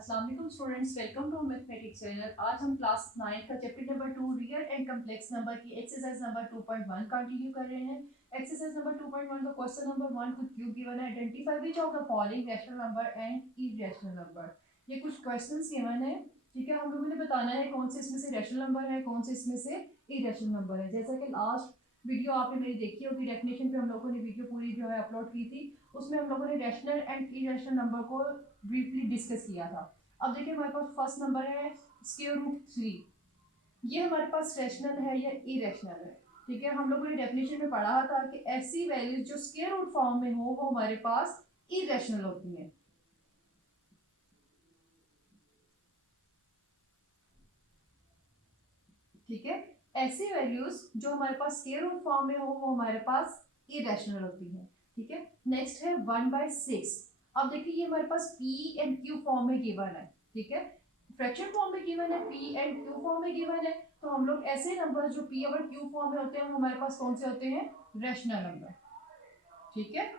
अस्सलाम वालेकुम students, welcome to mathematics channel. आज हम क्लास 9 का chapter number 2 real and complex number की एक्सरसाइज नंबर 2.1 कंटिन्यू कर रहे हैं। एक्सरसाइज नंबर 2.1 का क्वेश्चन नंबर 1 को क्यों गिवन है, identify which of the following rational number and irrational number. ये कुछ क्वेश्चंस गिवन है, ठीक है। हम लोगों ने बताना है कौन से इसमें से रैशनल नंबर है, कौन से इसमें से इरैशनल नंबर है। जैसा कि लास्ट वीडियो आपने मेरी देखी होगी, डेफिनेशन पे हम लोगों ने वीडियो पूरी जो है अपलोड की थी, उसमें हम लोगों ने रैशनल एंड इरैशनल नंबर को ब्रीफली डिस्कस किया था। अब देखिए हमारे पास फर्स्ट नंबर है स्क्वायर रूट 3। ये हमारे पास रैशनल है या इरैशनल है, ठीक है। हम लोगों ने डेफिनेशन में पढ़ा था कि ऐसी वैल्यूज जो स्क्वायर रूट फॉर्म में हो वो हमारे पास इरैशनल होती हैं, ठीक है। ऐसी वैल्यूज जो हमारे पास स्क्वायर रूट फॉर्म में हो वो हमारे पास इरैशनल होती हैं, ठीक है। नेक्स्ट है 1/6। अब देखिए ये हमारे पास p एंड q फॉर्म में गिवन है, ठीक है। फ्रैक्शन फॉर्म में गिवन है, p एंड q फॉर्म में गिवन है, तो हम लोग ऐसे नंबर जो p और q फॉर्म में होते हैं हमारे पास कौन से होते हैं, रैशनल नंबर, ठीक है।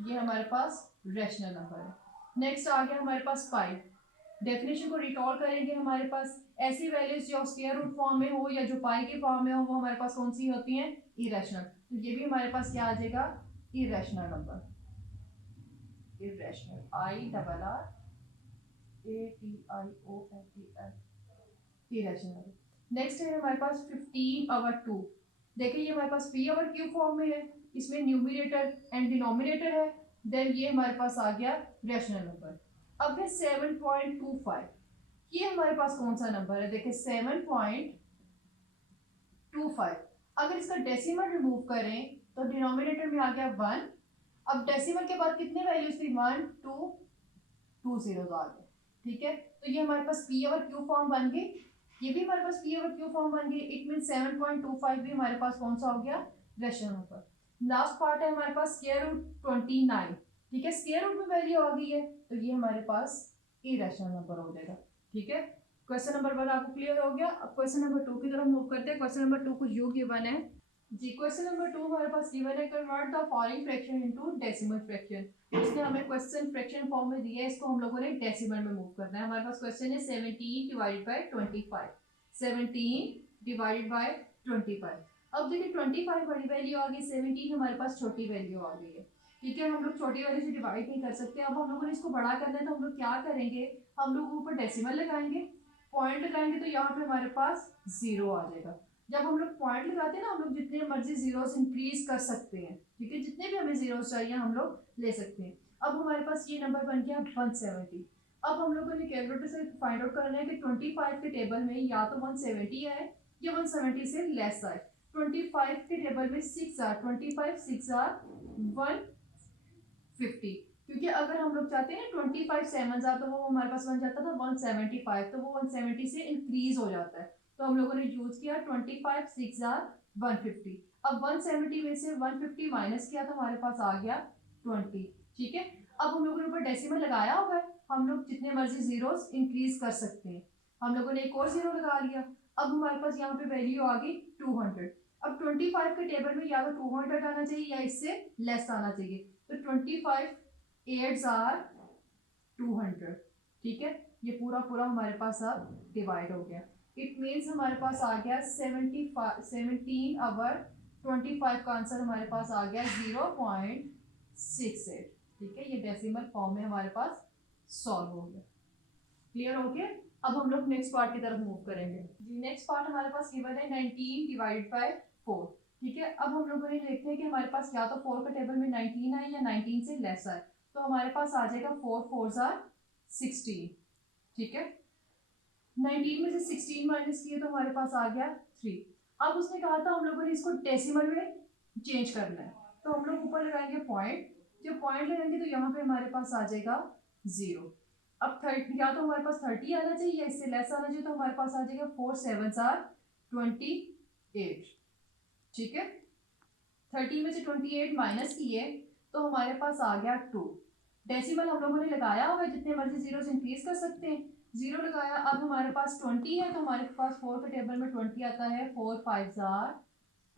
ये हमारे पास रैशनल नंबर है। नेक्स्ट आ गया हमारे पास 5। डेफिनेशन को रिकॉल करेंगे, हमारे पास ऐसी वैल्यूज जो स्क्वायर रूट फॉर्म में हो या जो पाई के फॉर्म में हो वो हमारे पास कौन सी होती हैं, इरैशनल। तो ये भी हमारे पास क्या आ जाएगा, irrational number, irrational, IRRATIONAL, irrational. Next है हमारे पास 15/2। देखिए ये हमारे पास p ओवर q फॉर्म में है, इसमें न्यूमरेटर एंड डिनोमिनेटर है, देन ये हमारे पास आ गया रैशनल नंबर। अब है 7.25। ये हमारे पास कौन सा नंबर है, देखिए 7.25। अगर इसका डेसिमल रिमूव करें तो डिनोमिनेटर में आ गया 1। अब डेसिमल के बाद कितने वैल्यूज थी, 1 2 2 जीरो आ गए, ठीक है। तो ये हमारे पास p ओवर q फॉर्म बन गई, ये भी हमारे पास p ओवर q फॉर्म बन गई। इट मीन 7.25 भी हमारे पास कौन सा हो गया, रैशनल नंबर। लास्ट पार्ट है हमारे पास स्क्वायर रूट 29, ठीक है। स्क्वायर रूट में वैल्यू आ गई है तो ये हमारे पास इरैशनल नंबर हो जाएगा, ठीक है। क्वेश्चन नंबर 1 आपको क्लियर हो गया। अब क्वेश्चन नंबर 2 की तरफ मूव करते हैं। क्वेश्चन नंबर 2 कुछ यूं गिवन है जी। क्वेश्चन नंबर 2 हमारे पास गिवन है, convert the following fraction into decimal fraction. उसने हमें क्वेश्चन फ्रैक्शन फॉर्म में दिया है, इसको हम लोगों ने डेसिमल में मूव करना है। हमारे पास क्वेश्चन है 17 डिवाइडेड बाय 25, 17 डिवाइडेड बाय 25। अब देखिए 25 बड़ी वैल्यू आ गई, 17 हमारे पास छोटी वैल्यू आ गई है, ठीक है। हम लोग छोटी वैल्यू से डिवाइड नहीं कर सकते। अब हम लोगों ने इसको बड़ा करना है तो हम लोग क्या करेंगे, हम लोग ऊपर डेसिमल लगाएंगे, पॉइंट लगाएंगे, तो यहाँ पे हमारे पास 0 आ जाएगा। जब हम लोग पॉइंट लगाते हैं ना, हम लोग जितने मर्जी जीरोस इंक्रीज कर सकते हैं, ठीक है। जितने भी हमें जीरोस चाहिए हम लोग ले सकते हैं। अब हमारे पास ये नंबर बन गया 170। अब हम लोगों ने कैलकुलेटर से फाइंड आउट करना है कि 25 के टेबल में या तो 170 आए या 170 से लेस आए। 25 के टेबल में 6 आर, 25 6 आर 150, क्योंकि अगर हम लोग चाहते हैं 25 7 आर तो वो हमारे पास बन जाता था 175, तो वो 170 से इंक्रीज हो जाता है, तो हम लोगों ने यूज किया 25 6 आर 150। अब 170 में से 150 माइनस किया तो हमारे पास आ गया 20, ठीक है। अब हम लोगों ने ऊपर डेसिमल लगाया हुआ है, हम लोग जितने मर्जी जीरोस इंक्रीज कर सकते हैं। हम लोगों ने एक और जीरो लगा लिया। अब हमारे पास यहाँ पे वैल्यू आ गई 200। अब 25 के टेबल में या तो 200 आना चाहिए या इससे लेस आना चाहिए, तो 25 8s आर 200, ठीक है। ये पूरा पूरा हमारे पास अब डिवाइड हो गया। इट मीन्स हमारे पास आ गया 17/25 का आंसर हमारे पास आ गया 0.68, ठीक है। ये डेसिमल फॉर्म में हमारे पास सॉल्व हो गया, क्लियर हो गया। अब हम लोग नेक्स्ट पार्ट की तरफ मूव करेंगे जी। नेक्स्ट पार्ट हमारे पास गिवन है 19 डिवाइडेड बाय 4, ठीक है। अब हम लोगों ने देखते हैं कि हमारे पास या तो 4 का टेबल में 19 आए या 19 से लेस आए, तो हमारे पास आ जाएगा 4 4s आर 16, ठीक है। 19 में से 16 माइनस किए तो हमारे पास आ गया 3। अब उसने कहा था हम लोगों ने इसको डेसिमल में चेंज करना है, तो हम लोग ऊपर लगाएंगे पॉइंट। जब पॉइंट लगाएंगे तो यहाँ पे हमारे पास आ जाएगा 0। अब 30 या तो हमारे पास 30 आना चाहिए या इससे लेस आना चाहिए, तो हमारे पास आ जाएगा 4 7s आर 28, ठीक है। 30 में से 28 माइनस किए तो हमारे पास आ गया 2। डेसिमल हम लोगों ने लगाया हुआ है, जितने मर्जी जीरो इंक्रीज कर सकते हैं, 0 लगाया। अब हमारे पास 20 है तो हमारे पास 4 के टेबल में 20 आता है, 4 5s आर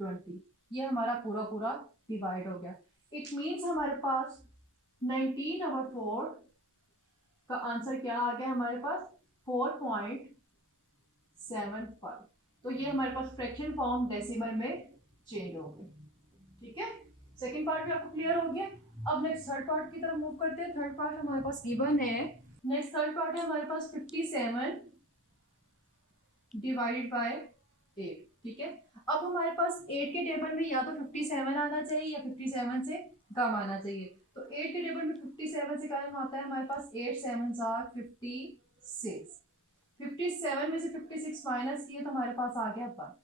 20। ये हमारा पूरा पूरा डिवाइड हो गया। इट मीन्स हमारे पास 19/4 का आंसर क्या आ गया हमारे पास 4.75। तो ये हमारे पास फ्रैक्शन फॉर्म डेसिमल में चेंज हो गई। ठीक है, सेकंड पार्ट भी आपको क्लियर हो गया। अब नेक्स्ट थर्ड पार्ट की तरफ मूव करते हैं। थर्ड पार्ट हमारे पास गिवन है। नेक्स्ट थर्ड पार्ट है हमारे पास 57 डिवाइडेड बाय 8। ठीक है, अब हमारे पास 8 के टेबल में या तो 57 आना चाहिए या 57 से कम आना चाहिए। तो 8 के टेबल में 57 से कम आता है हमारे पास 8 7 आर 56। 57 में से 56 माइनस किए तो हमारे पास आ गया 1।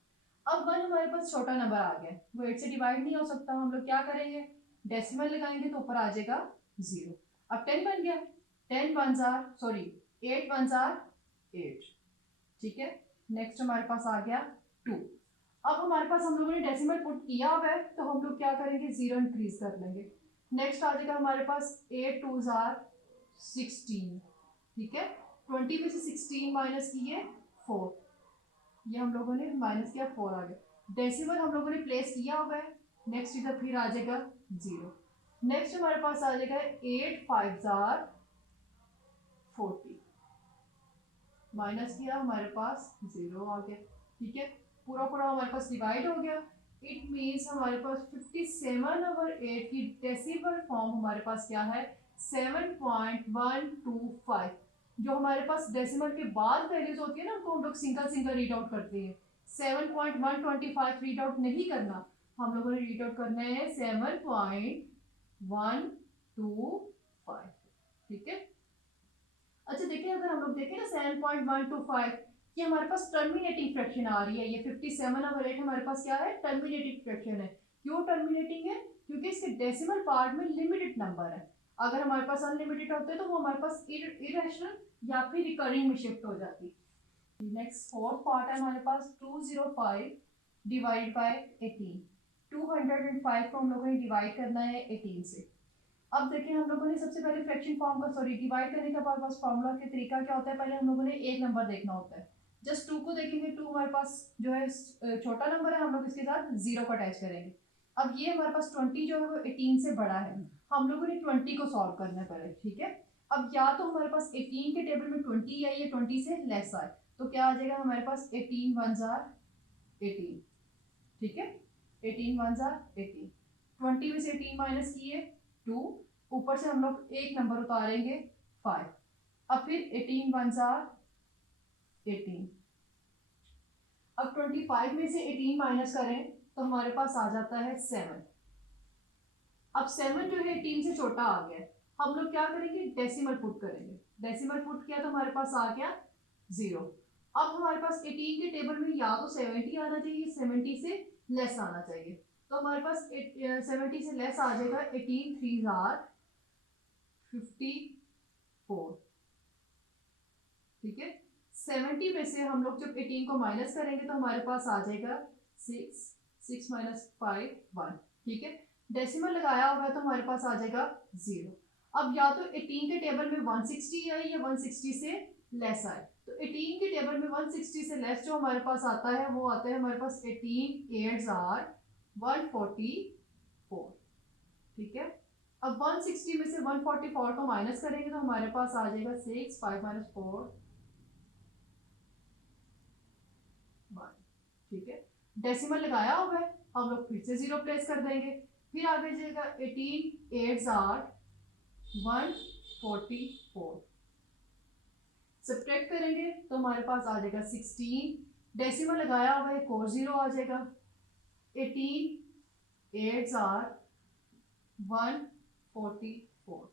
अब 1 हमारे पास छोटा नंबर आ गया, वो 8 से डिवाइड नहीं हो सकता। हम लोग क्या करेंगे, डेसिमल लगाएंगे तो ऊपर आ जाएगा 0। अब 10 बन गया, 8 1 8। ठीक है, नेक्स्ट हमारे पास आ गया 2। अब हमारे पास हम लोगों ने डेसिमल पुट किया हुआ है तो हम लोग क्या करेंगे, 0 इंक्रीज कर लेंगे। नेक्स्ट आ जाएगा हमारे पास 8 2 16। ठीक है, 20 में से 16 माइनस किए 4, ये हम लोगों ने माइनस किया 4 आ गया। डेसिमल हम लोगों ने प्लेस किया हुआ है। नेक्स्ट इधर फिर आ जाएगा 0। नेक्स्ट हमारे पास आ जाएगा 8 5 40, माइनस किया हमारे पास 0 आ गया। ठीक है, पूरा पूरा हमारे पास डिवाइड हो गया। इट मीन्स हमारे पास 57/8 की डेसिमल फॉर्म हमारे पास क्या है, 7.125। जो हमारे पास डेसिमल के बाद वैल्यूज होती है ना, उनको हम लोग सिंगल सिंगल रीड आउट करते हैं। 7.125 रीड आउट नहीं करना, हम लोगों ने रीड आउट करना है 7.125। ठीक है, अच्छा देखिए, अगर हम लोग देखें ना 7.125, ये हमारे पास टर्मिनेटिंग फ्रैक्शन आ रही है। ये 57/8 हमारे पास क्या है, टर्मिनेटिंग फ्रैक्शन है। क्यों टर्मिनेटिंग है, क्योंकि इसके डेसिमल पार्ट में लिमिटेड नंबर है। अगर हमारे पास अनलिमिटेड होते तो वो हमारे पास इरेशनल या फिर रिकरिंग में शिफ्ट हो जाती। नेक्स्ट फोर्थ पार्ट है हमारे पास 205 डिवाइड बाय 18। 205 को हम लोगों ने डिवाइड करना है 18 से। अब देखिए, हम लोगों ने सबसे पहले फ्रैक्शन फॉर्म का डिवाइड करने का हमारे पास फॉर्मूला के तरीका क्या होता है, पहले हम लोगों ने एक नंबर देखना होता है। जस्ट 2 को देखेंगे, 2 हमारे पास जो है छोटा नंबर है, हम लोग इसके साथ 0 को अटैच करेंगे। अब ये हमारे पास 20 जो है वो 18 से बड़ा है, हम लोगों ने 20 को सॉल्व करना पड़े। ठीक है, अब या तो हमारे पास 18 के टेबल में 20 आई है, 20 से लेस आए, तो क्या आ जाएगा हमारे पास 18 1 18। ठीक है, 18 1 18। 20 में से 18 माइनस किए 2, ऊपर से हम लोग एक नंबर उतारेंगे 5। अब फिर 18 1 18। अब 25 में से 18 माइनस करें तो हमारे पास आ जाता है 7। अब 7 जो है 18 से छोटा आ गया, हम लोग क्या करेंगे, डेसिमल पुट करेंगे। डेसिमल पुट किया तो हमारे पास आ गया 0। अब हमारे पास 18 के टेबल में या तो 70 आना चाहिए, 70 से लेस आना चाहिए। तो हमारे पास 70 से लेस आ जाएगा 18 3 54। ठीक है, 70 में से हम लोग जब 18 को माइनस करेंगे तो हमारे पास आ जाएगा 6 6 माइनस 5 1। ठीक है, डेसिमल लगाया होगा तो हमारे पास आ जाएगा 0। अब या तो 18 के टेबल में 160 आए या 160 से लेस आए। तो 18 के टेबल में 160 से लेस जो हमारे पास आता है वो आता है हमारे पास 18 8 144। ठीक है, अब 160 में से 144 को माइनस करेंगे तो हमारे पास आ जाएगा 6 5 माइनस 4 1। ठीक है, डेसिमल लगाया हुआ है, हम लोग फिर से 0 प्लेस कर देंगे। फिर आगे जाएगा 18 8 144। सब्ट्रैक्ट करेंगे तो हमारे पास आ जाएगा 16। डेसिमल लगाया हुआ है, एक और 0 आ जाएगा। 18 8 144।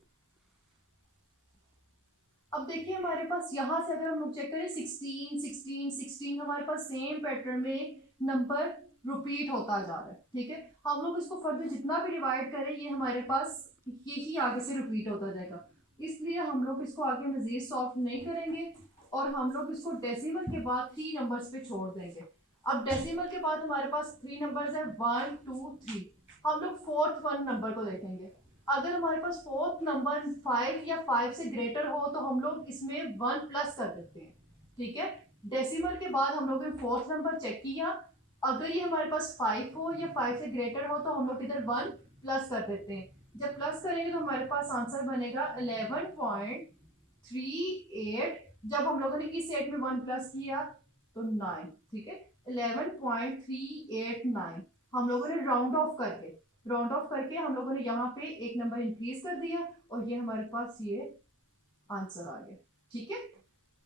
अब देखिए, हमारे पास यहाँ से अगर हम लोग चेक करें 16 16 16, हमारे पास सेम पैटर्न में नंबर रिपीट होता जा रहा है। ठीक है, हम लोग इसको फर्दर जितना भी डिवाइड करें ये हमारे पास यही आगे से रिपीट होता जाएगा, इसलिए हम लोग इसको आगे मजीद सॉल्व नहीं करेंगे और हम लोग इसको डेसिमल के बाद 3 नंबर्स पे छोड़ देंगे। अब डेसिमल के बाद हमारे पास 3 नंबर्स है 1 2 3। हम लोग फोर्थ 1 नंबर को देखेंगे। अगर हमारे पास फोर्थ नंबर 5 या 5 से ग्रेटर हो तो हम लोग इसमें 1 प्लस कर देते हैं। ठीक है, डेसिमल के बाद हम लोग ने फोर्थ नंबर चेक किया, अगर ये हमारे पास 5 हो या 5 से ग्रेटर हो तो हम लोग इधर 1 प्लस कर देते हैं। जब प्लस करेंगे तो हमारे पास आंसर बनेगा 11.3 38, जब हम लोगों ने इस 8 में 1 प्लस किया तो 9, ठीक है, 11.389 हम लोगों ने राउंड ऑफ करके हम लोगों ने यहाँ पे एक नंबर इंक्रीज कर दिया और ये हमारे पास ये आंसर आ गया, ठीक है।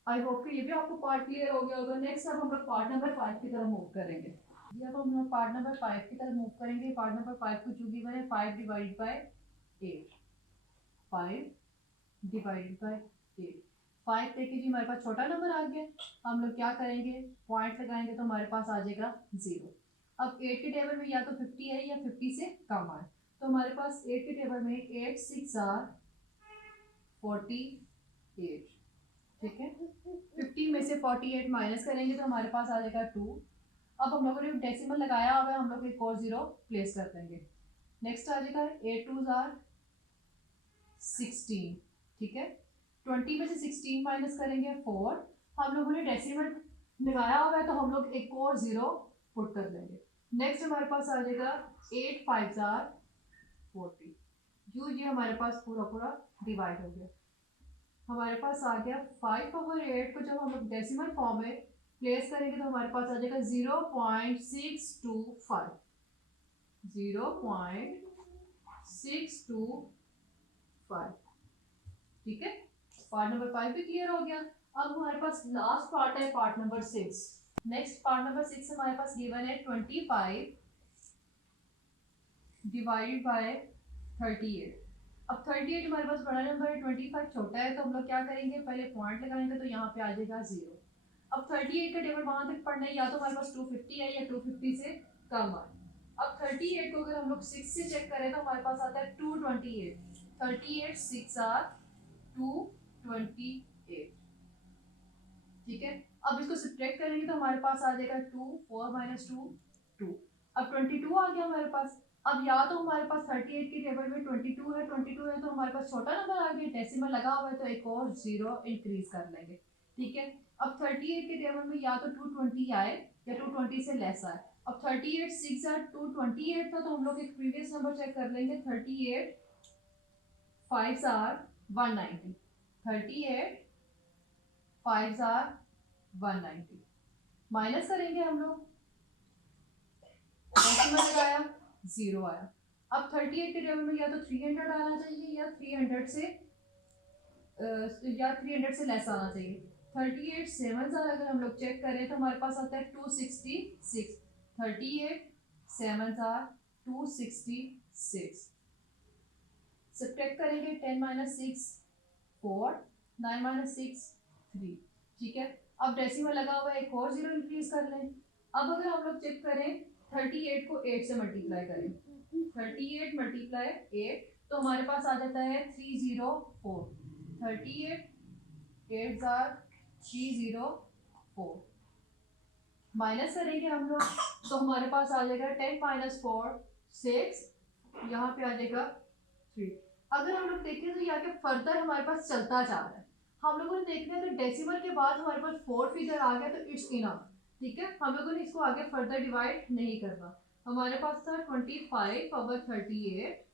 आई होप कि ये भी आपको पार्ट क्लियर हो गया होगा। नेक्स्ट अब हम लोग पार्ट नंबर 5 की तरफ मूव करेंगे। जी अब हम लोग पार्ट नंबर 5 की तरफ मूव करेंगे। पार्ट नंबर 5 को जो गिवन है 5 डिवाइड बाय 8, 5 डिवाइड बाय 8, 5 देखिए जी हमारे पास छोटा नंबर आ गया। हम लोग क्या करेंगे, पॉइंट लगाएंगे तो हमारे पास आ जाएगा 0। अब 8 के टेबल में या तो 50 है या 50 से कम आए, तो हमारे पास 8 के टेबल में 8 6 आर 48, ठीक है। 50 में से 48 माइनस करेंगे तो हमारे पास आ जाएगा 2। अब हम लोगों ने डेसिमल लगाया हुआ है, हम लोग एक और 0 प्लेस कर देंगे। नेक्स्ट आ जाएगा 8 2 आर 16, ठीक है। 20 में से 16 माइनस करेंगे 4। हम लोगों ने डेसिमल लगाया हुआ है तो हम लोग एक और 0 पुट कर देंगे। नेक्स्ट हमारे पास आ जाएगा 8 5 आर 40, जो ये हमारे पास पूरा डिवाइड हो गया। हमारे पास आ गया 5/8 को जब हम लोग डेसिमल फॉर्म में प्लेस करेंगे तो हमारे पास आ जाएगा 0.625, 0.625, ठीक है। पार्ट नंबर 5 भी क्लियर हो गया। अब हमारे पास लास्ट पार्ट है part number 6। Next part number 6 हमारे पास गिवन है 25 डिवाइडेड बाय 38। अब 38 हमारे पास बड़ा नंबर है, 25 छोटा है, तो हम लोग क्या करेंगे, पहले पॉइंट लगाएंगे तो यहाँ पे आ जाएगा 0। अब 38 का टेबल वहां तक पढ़ना है, या तो हमारे पास 250 है या 250 से कम है। अब 38 को अगर हम लोग 6 से चेक करें तो हमारे पास आता है 228, 38 6 आर 228, ठीक है। अब इसको सब्ट्रैक्ट करेंगे तो हमारे पास आ जाएगा 2 4 माइनस 2 2। अब 22 आ गया हमारे पास। अब या तो हमारे पास 38 के टेबल में 22 है, 22 है तो हमारे पास छोटा नंबर आ गया, डेसिमल लगा हुआ है तो एक और 0 इंक्रीज कर लेंगे, ठीक है। अब 38 के टेबल में या तो 220 आए या 220 से लेस आए। अब 38 6 आर 228 था तो हम लोग एक प्रीवियस नंबर चेक कर लेंगे, 38 5 आर 190, 38 5 आर 190 माइनस करेंगे हम लोग, डेसिमल लगाया 0 आया। अब 38 के टेबल में या तो 300 आना चाहिए या 300 से लेस आना चाहिए। 38 7 अगर हम लोग चेक करें तो हमारे पास आता है 266, 38 7 266। सब्ट्रैक्ट करेंगे 10 माइनस 6 4, 9 माइनस 6 3, ठीक है। अब डेसिमल लगा हुआ है, एक और 0 इंक्रीज कर लें। अब अगर हम लोग चेक करें 38 को 8 से मल्टीप्लाई करें, 38 मल्टीप्लाई 8 तो हमारे पास आ जाता है 304, 38 8 304 माइनस करेंगे हम लोग तो हमारे पास आ जाएगा 10 माइनस 4 6, यहाँ पे आ जाएगा 3। अगर हम लोग देखें तो यहाँ के फर्दर हमारे पास चलता जा रहा है। हम लोगों ने देखना है अगर डेसिमल के बाद हमारे पास 4 फिगर आ गया तो इट्स इनफ, ठीक है। हम लोगों ने इसको आगे फर्दर डिवाइड नहीं करना। हमारे पास था 25/38।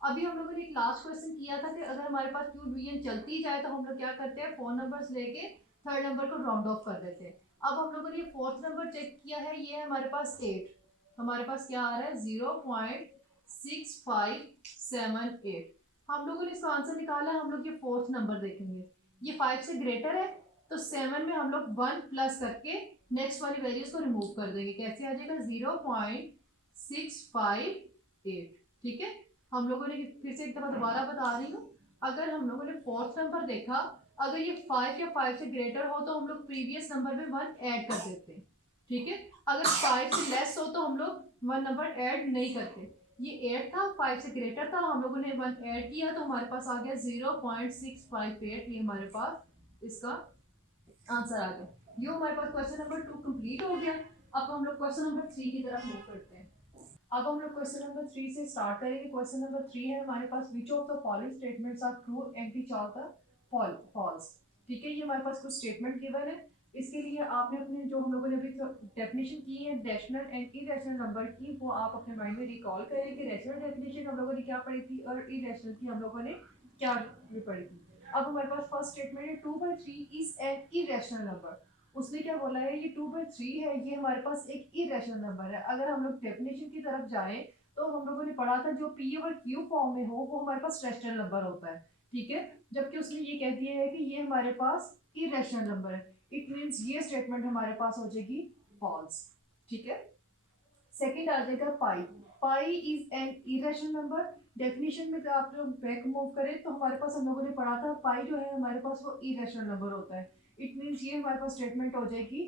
अभी हम लोगों ने एक लास्ट क्वेश्चन किया था कि अगर हमारे पास क्यूब डिवीजन चलती जाए तो हम लोग क्या करते हैं, 4 नंबर्स लेके थर्ड नंबर को राउंड ऑफ कर देते हैं। अब हम लोगों ने फोर्थ नंबर चेक किया है, ये है हमारे पास 8, हमारे पास क्या आ रहा है 0.6578। हम लोगों ने इसका आंसर निकाला। हम लोग ये फोर्थ नंबर देखेंगे, ये 5 से ग्रेटर है तो 7 में हम लोग 1 प्लस करके नेक्स्ट वाली वैल्यूज को रिमूव कर देंगे। कैसे आ जाएगा 0.658, ठीक है। हम लोगों ने फिर से एक दफा दोबारा बता रही हूँ, अगर हम लोगों ने फोर्थ नंबर देखा, अगर ये 5 या 5 से ग्रेटर हो तो हम लोग प्रीवियस नंबर में 1 ऐड कर देते हैं, ठीक है। अगर 5 से लेस हो तो हम लोग 1 नंबर ऐड नहीं करते। ये 8 था, 5 से ग्रेटर था, हम लोगों ने 1 ऐड किया तो हमारे पास आ गया 0.658। ये हमारे पास इसका आंसर आ गया। ये हमारे पास क्वेश्चन नंबर 2 कंप्लीट हो गया। अब हम लोग क्वेश्चन नंबर 3 की तरफ मूव करते हैं। अब हम लोग क्वेश्चन नंबर 3 से स्टार्ट करेंगे। क्वेश्चन नंबर 3 है हमारे पास, which of the following statements are true and which are the false, ठीक है। ये हमारे पास कुछ स्टेटमेंट गिवन है। इसके लिए आपने अपने जो हम लोगों ने अभी डेफिनेशन की है रैशनल एंड इरेशनल नंबर की, वो आप अपने माइंड में रिकॉल करें कि रैशनल डेफिनेशन हम लोगों ने क्या पढ़ी थी और इरेशनल की हम लोगों ने क्या पढ़ी थी। अब हमारे पास फर्स्ट स्टेटमेंट है 2/3 इज एन इरेशनल नंबर। उसने क्या बोला है, ये 2/3 है, ये हमारे पास एक इरेशनल नंबर है। अगर हम लोग डेफिनेशन की तरफ जाएं तो हम लोगों ने पढ़ा था जो पी ओवर क्यू फॉर्म में हो वो हमारे पास रैशनल नंबर होता है, ठीक है। जबकि उसने ये कह दिया है कि ये हमारे पास इरेशनल नंबर है, इट मीन्स ये स्टेटमेंट हमारे पास हो जाएगी फॉल्स, ठीक है। सेकंड आ जाएगा pi. Pi is an irrational number. Definition में आप लोग बैक मूव करें तो हमारे पास हम लोगों ने पढ़ा था पाई जो है हमारे पास वो इरेशनल नंबर होता है, इट मीन्स ये हमारे पास स्टेटमेंट हो जाएगी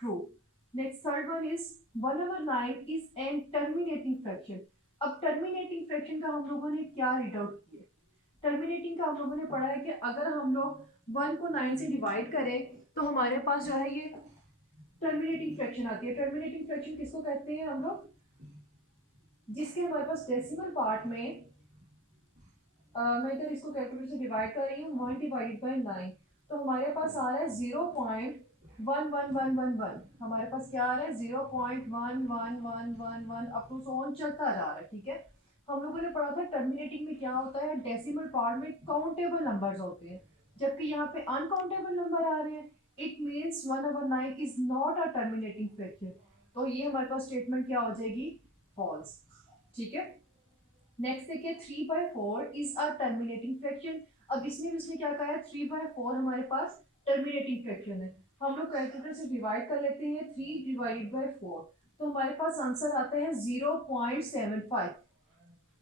true. Next third one is 1/9 is an terminating fraction. अब टर्मिनेटिंग फ्रैक्शन का हम लोगों ने क्या रीड आउट किया, टर्मिनेटिंग का हम लोगों ने पढ़ा है कि अगर हम लोग 1 को 9 से डिवाइड करें तो हमारे पास जो है ये टर्मिनेटिंग फ्रैक्शन आती है। टर्मिनेटिंग फ्रैक्शन किसको कहते हैं हम लोग, जिसके हमारे पास डेसिमल पार्ट में मैं इधर इसको कैलकुलेटर से डिवाइड कर रही हूँ 1 डिवाइडेड बाई 9, तो हमारे पास आ रहा है 0.11111। हमारे पास क्या आ रहा है 0.11111 अप टू सो ऑन चलता जा रहा है, ठीक है। हम लोगों ने पढ़ा था टर्मिनेटिंग में क्या होता है, डेसिमल पार्ट में काउंटेबल नंबर्स होते हैं, जबकि यहाँ पे अनकाउंटेबल नंबर आ रहे हैं, it means 1/9 is not a terminating fraction. तो ये हमारे पास स्टेटमेंट क्या हो जाएगी, फॉल्स, ठीक है। नेक्स्ट देखिए 3/4 इज अ टर्मिनेटिंग फ्रैक्शन। अब इसमें भी उसने क्या कहा है 3/4 हमारे पास टर्मिनेटिंग फ्रैक्शन है। हम लोग कैलकुलेटर से डिवाइड कर लेते हैं 3 डिवाइडेड बाई 4, तो हमारे पास आंसर आता है 0.75।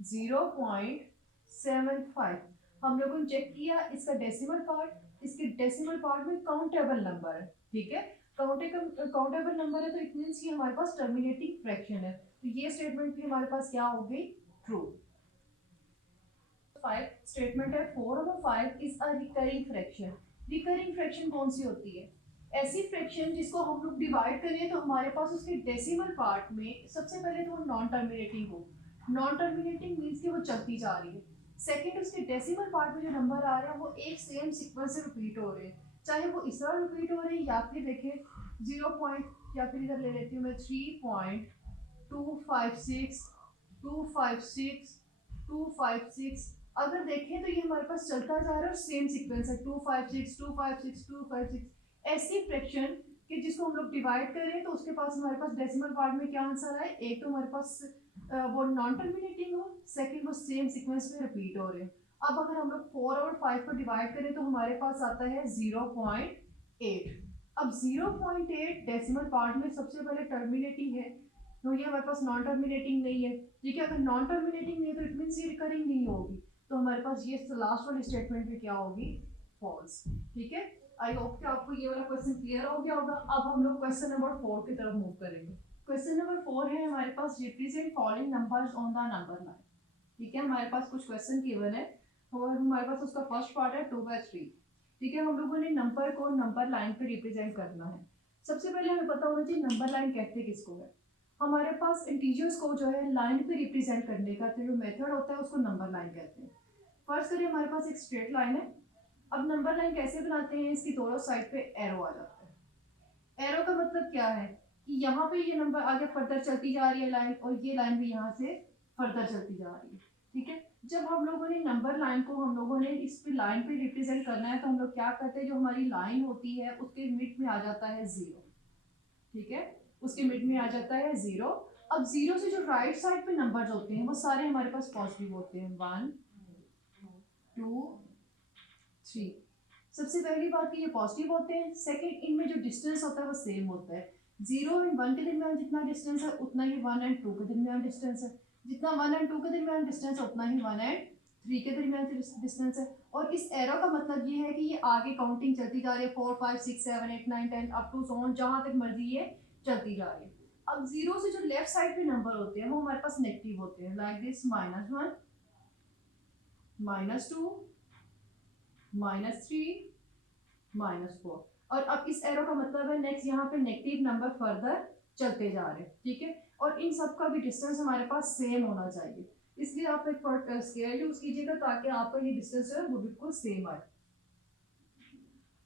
0.75 हम लोगों ने चेक किया इसका डेसिमल पार्ट, इसके डेसिमल पार्ट में काउंटेबल नंबर है, ठीक है। काउंटेबल नंबर है तो इट मीन्स ये हमारे पास टर्मिनेटिंग फ्रैक्शन है, तो ये स्टेटमेंट भी हमारे पास क्या हो गई, ट्रू। 5 स्टेटमेंट है 4/5 is a recurring fraction. Recurring fraction कौन सी होती है, ऐसी फ्रैक्शन जिसको हम लोग डिवाइड करें तो हमारे पास उसके डेसिमल पार्ट में सबसे पहले तो वो नॉन टर्मिनेटिंग हो। नॉन टर्मिनेटिंग मीन्स कि वो चलती जा रही है। सेकंड उसके डेसिमल पार्ट में जो नंबर आ रहे हैं वो एक सेम सीक्वेंस से रिपीट हो रहे हैं, चाहे वो इस तरह रिपीट हो रहे हैं या फिर देखें 0 पॉइंट या फिर इधर ले लेती हूँ मैं 3.256 256 256। अगर देखें तो ये हमारे पास चलता जा रहा है और सेम सीक्वेंस है 256 256 256। ऐसी फ्रैक्शन कि जिसको हम लोग डिवाइड करें तो उसके पास हमारे पास डेसिमल पार्ट में क्या आंसर आए, एक तो हमारे पास वो नॉन टर्मिनेटिंग हो, सेकंड वो सेम सीक्वेंस में रिपीट हो रहे हैं। अब अगर हम लोग 4 और 5 को डिवाइड करें तो हमारे पास आता है 0.8। अब 0.8 डेसिमल पार्ट में सबसे पहले टर्मिनेटिंग है, तो ये हमारे पास नॉन टर्मिनेटिंग नहीं है, ठीक है। अगर नॉन टर्मिनेटिंग नहीं है तो इट मीन्स ये रिकरिंग नहीं होगी, तो हमारे पास ये लास्ट वाली स्टेटमेंट भी क्या होगी, फॉल्स, ठीक है। आई होप कि आपको ये वाला क्वेश्चन क्लियर हो गया होगा। अब हम लोग क्वेश्चन नंबर 4 की तरफ मूव करेंगे। क्वेश्चन नंबर 4 है हमारे पास represent following numbers on the number line, ठीक है। हमारे पास कुछ क्वेश्चन गिवन है और हमारे पास उसका फर्स्ट पार्ट है 2/3, ठीक है। हम लोगों ने नंबर को नंबर लाइन पे रिप्रेजेंट करना है। सबसे पहले हमें पता होना चाहिए नंबर लाइन कहते किसको है। हमारे पास इंटीजर्स को जो है लाइन पे रिप्रेजेंट करने का जो मेथड होता है उसको नंबर लाइन कहते हैं। फर्स्ट करिए हमारे पास एक स्ट्रेट लाइन है। अब नंबर लाइन कैसे बनाते हैं, इसकी दोनों साइड पे एरो आ जाता है। एरो का मतलब क्या है कि यहाँ पे ये नंबर आगे फर्दर चलती जा रही है लाइन, और ये लाइन भी यहाँ से फर्दर चलती जा रही है, ठीक है। जब हम लोगों ने नंबर लाइन को हम लोगों ने इस पे लाइन पे रिप्रेजेंट करना है तो हम लोग क्या करते हैं, जो हमारी लाइन होती है उसके मिड में आ जाता है 0, ठीक है। उसके मिड में आ जाता है 0। अब 0 से जो राइट साइड पे नंबर्स होते हैं वो सारे हमारे पास पॉजिटिव होते हैं, 1 2 3। सबसे पहली बात कि ये पॉजिटिव होते हैं। सेकंड, इनमें जो डिस्टेंस होता है वो सेम होता है। 0 एंड 1 के दरमियान जितना डिस्टेंस है उतना ही 1 एंड 2 के दरमियान डिस्टेंस है, जितना 1 एंड 2 के दरमियान डिस्टेंस है उतना ही 1 एंड 3 के दरमियान डिस्टेंस है। और इस एरो का मतलब ये है कि ये आगे काउंटिंग चलती जा रही है 4 5 6 7 8 9 10 अप टू सो ऑन, जहां तक मर्जी ये चलती जा रही है। अब 0 से जो लेफ्ट साइड पे नंबर होते हैं वो हमारे पास नेगेटिव होते हैं, लाइक दिस -1 -2 -3 -4। और अब इस एरो का मतलब है नेक्स्ट यहाँ पे नेगेटिव नंबर फर्दर चलते जा रहे हैं, ठीक है। और इन सब का भी डिस्टेंस हमारे पास सेम होना चाहिए, इसलिए आप एक स्केल यूज कीजिएगा ताकि आपका ये डिस्टेंस जो है वो बिल्कुल सेम आए।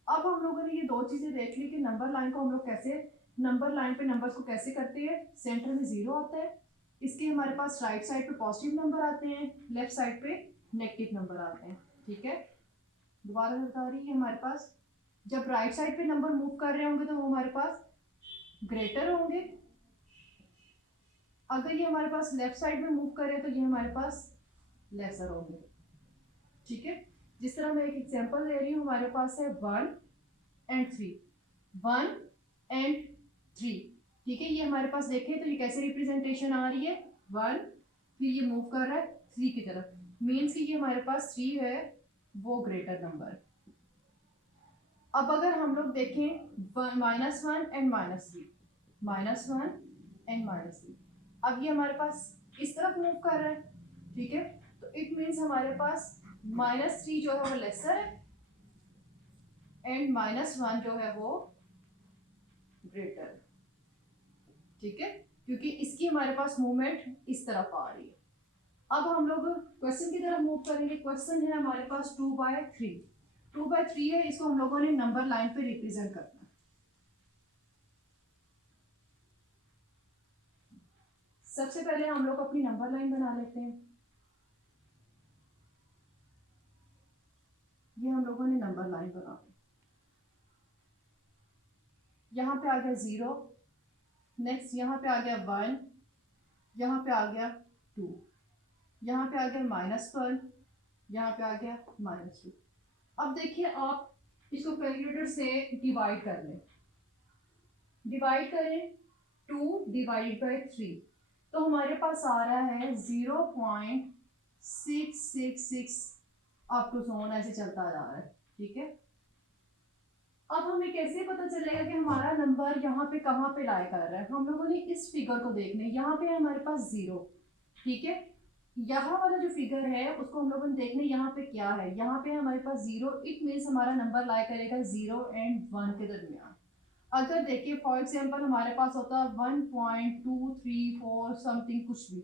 अब हम लोगों ने ये दो चीजें देख ली कि नंबर लाइन को हम लोग कैसे, नंबर लाइन पे नंबर्स को कैसे करते हैं। सेंटर में 0 आता है, इसके हमारे पास राइट साइड पे पॉजिटिव नंबर आते हैं, लेफ्ट साइड पे नेगेटिव नंबर आते हैं, ठीक है। दोबारा बता रही है हमारे पास जब राइट साइड पे नंबर मूव कर रहे होंगे तो वो हमारे पास ग्रेटर होंगे, अगर ये हमारे पास लेफ्ट साइड में मूव कर रहे हैं तो ये हमारे पास लेसर होंगे। ठीक है, जिस तरह मैं एक एग्जांपल दे रही हूँ, हमारे पास है 1 एंड 3, 1 एंड 3। ठीक है, ये हमारे पास देखें तो ये कैसे रिप्रेजेंटेशन आ रही है, 1 फिर ये मूव कर रहा है 3 की तरफ, मीन्स कि ये हमारे पास 3 है वो ग्रेटर नंबर। अब अगर हम लोग देखें -1 एंड -3, -1 एंड -3, अब ये हमारे पास इस तरफ मूव कर रहा है। ठीक है, तो इट मीन्स हमारे पास -3 जो है वो लेसर है एंड -1 जो है वो ग्रेटर। ठीक है, क्योंकि इसकी हमारे पास मूवमेंट इस तरफ आ रही है। अब हम लोग क्वेश्चन की तरफ मूव करेंगे। क्वेश्चन है हमारे पास 2/3, 2/3 है, इसको हम लोगों ने नंबर लाइन पे रिप्रेजेंट करना है। सबसे पहले हम लोग अपनी नंबर लाइन बना लेते हैं। ये हम लोगों ने नंबर लाइन बना ली, यहाँ पे आ गया 0, नेक्स्ट यहाँ पे आ गया 1, यहाँ पे आ गया 2, यहाँ पे आ गया -1, यहाँ पे आ गया -2। अब देखिए आप इसको कैलकुलेटर से डिवाइड कर लें, डिवाइड करें 2 डिवाइड बाई 3, तो हमारे पास आ रहा है 0.666 अप टू सोन, ऐसे चलता जा रहा है। ठीक है, अब हमें कैसे पता चलेगा कि हमारा नंबर यहाँ पे कहाँ पे लाई कर रहा है, हम लोगों ने इस फिगर को देखना है। यहाँ पे है हमारे पास 0, ठीक है, यहाँ वाला जो फिगर है उसको हम लोगों ने देखना है यहाँ पे क्या है, यहाँ पे हमारे पास 0, इट मीन्स हमारा नंबर लाई करेगा 0 एंड 1 के दरमियान। अगर देखिए फॉर एग्जांपल हमारे पास होता 1.234 समथिंग कुछ भी,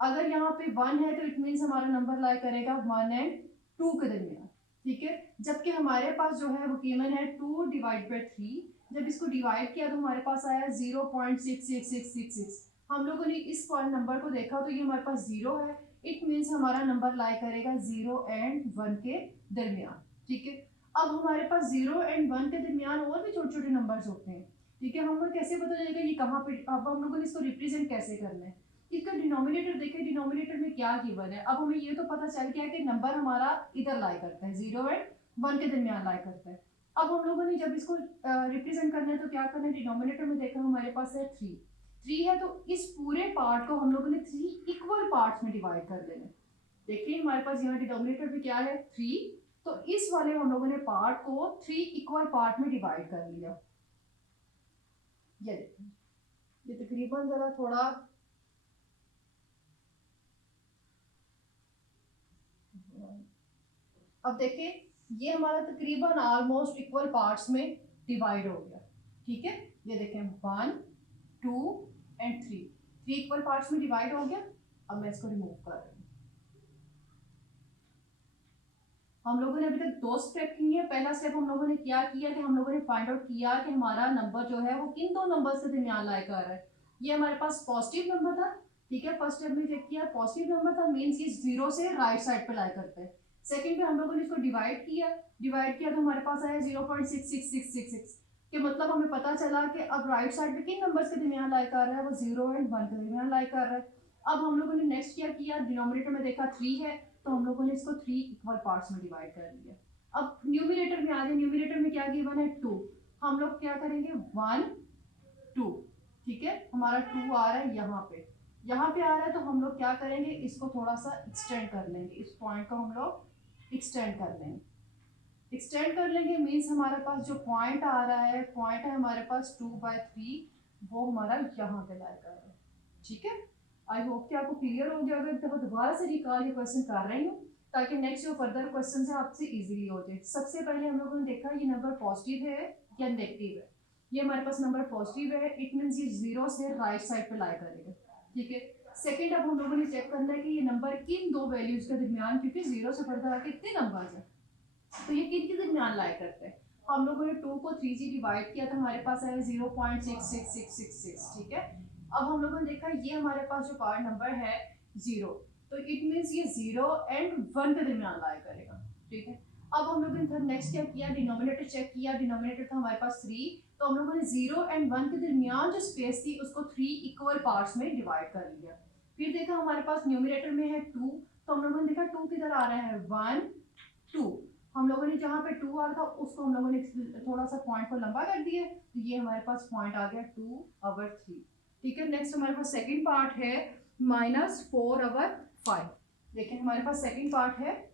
अगर यहाँ पे 1 है तो इट मीन्स हमारा नंबर लाई करेगा 1 एंड 2 के दरमियान। ठीक है, जबकि हमारे पास जो है वो कीमत है 2 डिवाइड बाई 3, जब इसको डिवाइड किया तो हमारे पास आया 0.66666। हम लोगों ने इस पॉइंट नंबर को देखा तो ये हमारे पास 0 है, इट मीन्स हमारा नंबर लाई करेगा 0 एंड 1 के दरमियान। ठीक है, अब हमारे पास 0 एंड 1 के दरमियान और भी छोटे छोटे नंबर्स होते हैं। ठीक है, हमको कैसे पता चलेगा ये कहाँ पे, अब हम लोगों ने इसको रिप्रेजेंट कैसे करना है। इसका डिनोमिनेटर देखें, डिनोमिनेटर में क्या गिवन है। अब हमें ये तो पता चल गया कि नंबर हमारा इधर लाई करता है, 0 एंड 1 के दरमियान लाई करता है। अब हम लोगों ने जब इसको रिप्रेजेंट करना है तो क्या करना है, डिनोमिनेटर में देखा हमारे पास है 3 है, तो इस पूरे पार्ट को हम लोगों ने 3 इक्वल पार्ट्स में डिवाइड कर देना। देखिए हमारे पास यहाँ डिनोमिनेटर में क्या है 3, तो इस वाले हम लोगों ने पार्ट को 3 इक्वल पार्ट में डिवाइड कर लिया। ये तकरीबन जरा थोड़ा अब देखिए ये हमारा तकरीबन ऑलमोस्ट इक्वल पार्ट्स में डिवाइड हो गया। ठीक है, ये देखें 1 2 एंड 3 इक्वल पार्ट्स में डिवाइड हो गया। अब मैं इसको रिमूव कर रही हूँ। हम लोगों ने अभी तक 2 स्टेप किए हैं। पहला स्टेप हम लोगों ने क्या किया कि हम लोगों ने फाइंड आउट किया कि हमारा नंबर जो है वो किन दो नंबर से दरमियान लाई कर रहा है। ये हमारे पास पॉजिटिव नंबर था। ठीक है, फर्स्ट स्टेप में चेक किया पॉजिटिव नंबर था, मीन्स ये 0 से राइट साइड पे लाई करता है। सेकंड पे हम लोगों ने इसको डिवाइड किया तो हमारे पास आया 0.66666 के मतलब हमें पता चला कि अब राइट साइड पे किन नंबर्स के दरमियान लाई कर रहा है, वो 0 एंड 1 के दरमियान लाई कर रहा है। अब हम लोगों ने नेक्स्ट क्या किया, डिनोमिनेटर में देखा 3 है तो हम लोगों ने इसको 3 इक्वल पार्ट्स में डिवाइड कर लिया। अब न्यूमरेटर में आ जाए, न्यूमरेटर में क्या गिवन है 2, हम लोग क्या करेंगे 1 2। ठीक है, हमारा 2 आ रहा है यहाँ पे आ रहा है, तो हम लोग क्या करेंगे इसको थोड़ा सा एक्सटेंड कर लेंगे, इस पॉइंट को हम लोग एक्सटेंड कर लेंगे मीन्स हमारे पास जो पॉइंट आ रहा है, पॉइंट है हमारे पास 2/3, वो हमारा यहाँ पे लाई कर रहा है। ठीक है, आई होप कि आपको क्लियर हो गया। अगर तो दोबारा से रिकॉल ये क्वेश्चन कर रही हूँ ताकि नेक्स्ट जो फर्दर क्वेश्चन है आपसे इजीली हो जाए। सबसे पहले हम लोगों ने देखा ये नंबर पॉजिटिव है या नेगेटिव है। ये हमारे पास नंबर पॉजिटिव है, इट मीन्स ये 0 से राइट साइड पे लाई करेगा। ठीक है, सेकंड अब हम लोगों ने चेक करना है कि ये नंबर किन दो वैल्यूज के दरमियान, क्योंकि 0 से फर्दर आके कितने नंबर्स हैं तो ये किन के दरमियान लाई करते हैं। हम लोगों ने 2 को 3 से डिवाइड किया तो हमारे पास आया 0.66666। ठीक है, अब हम लोगों ने देखा ये हमारे पास जो पार्ट नंबर है 0, तो इट मीन्स ये 0 एंड 1 के दरमियान लाई करेगा। ठीक है, अब हम लोगों ने नेक्स्ट क्या किया, डिनोमिनेटर चेक किया, डिनोमिनेटर था हमारे पास 3, तो हम लोगों ने 0 एंड 1 के दरमियान जो स्पेस थी उसको 3 इक्वल पार्ट्स में डिवाइड कर लिया। फिर देखा हमारे पास न्यूमरेटर में है 2, तो हम लोगों ने देखा 2 किधर आ रहा है, 1 2, हम लोगों ने जहाँ पे 2 आ रहा था उसको हम लोगों ने थोड़ा सा पॉइंट को लंबा कर दिया, तो ये हमारे पास पॉइंट आ गया 2/3। ठीक है, नेक्स्ट हमारे पास सेकंड पार्ट है -4/5। देखिए हमारे पास सेकंड पार्ट है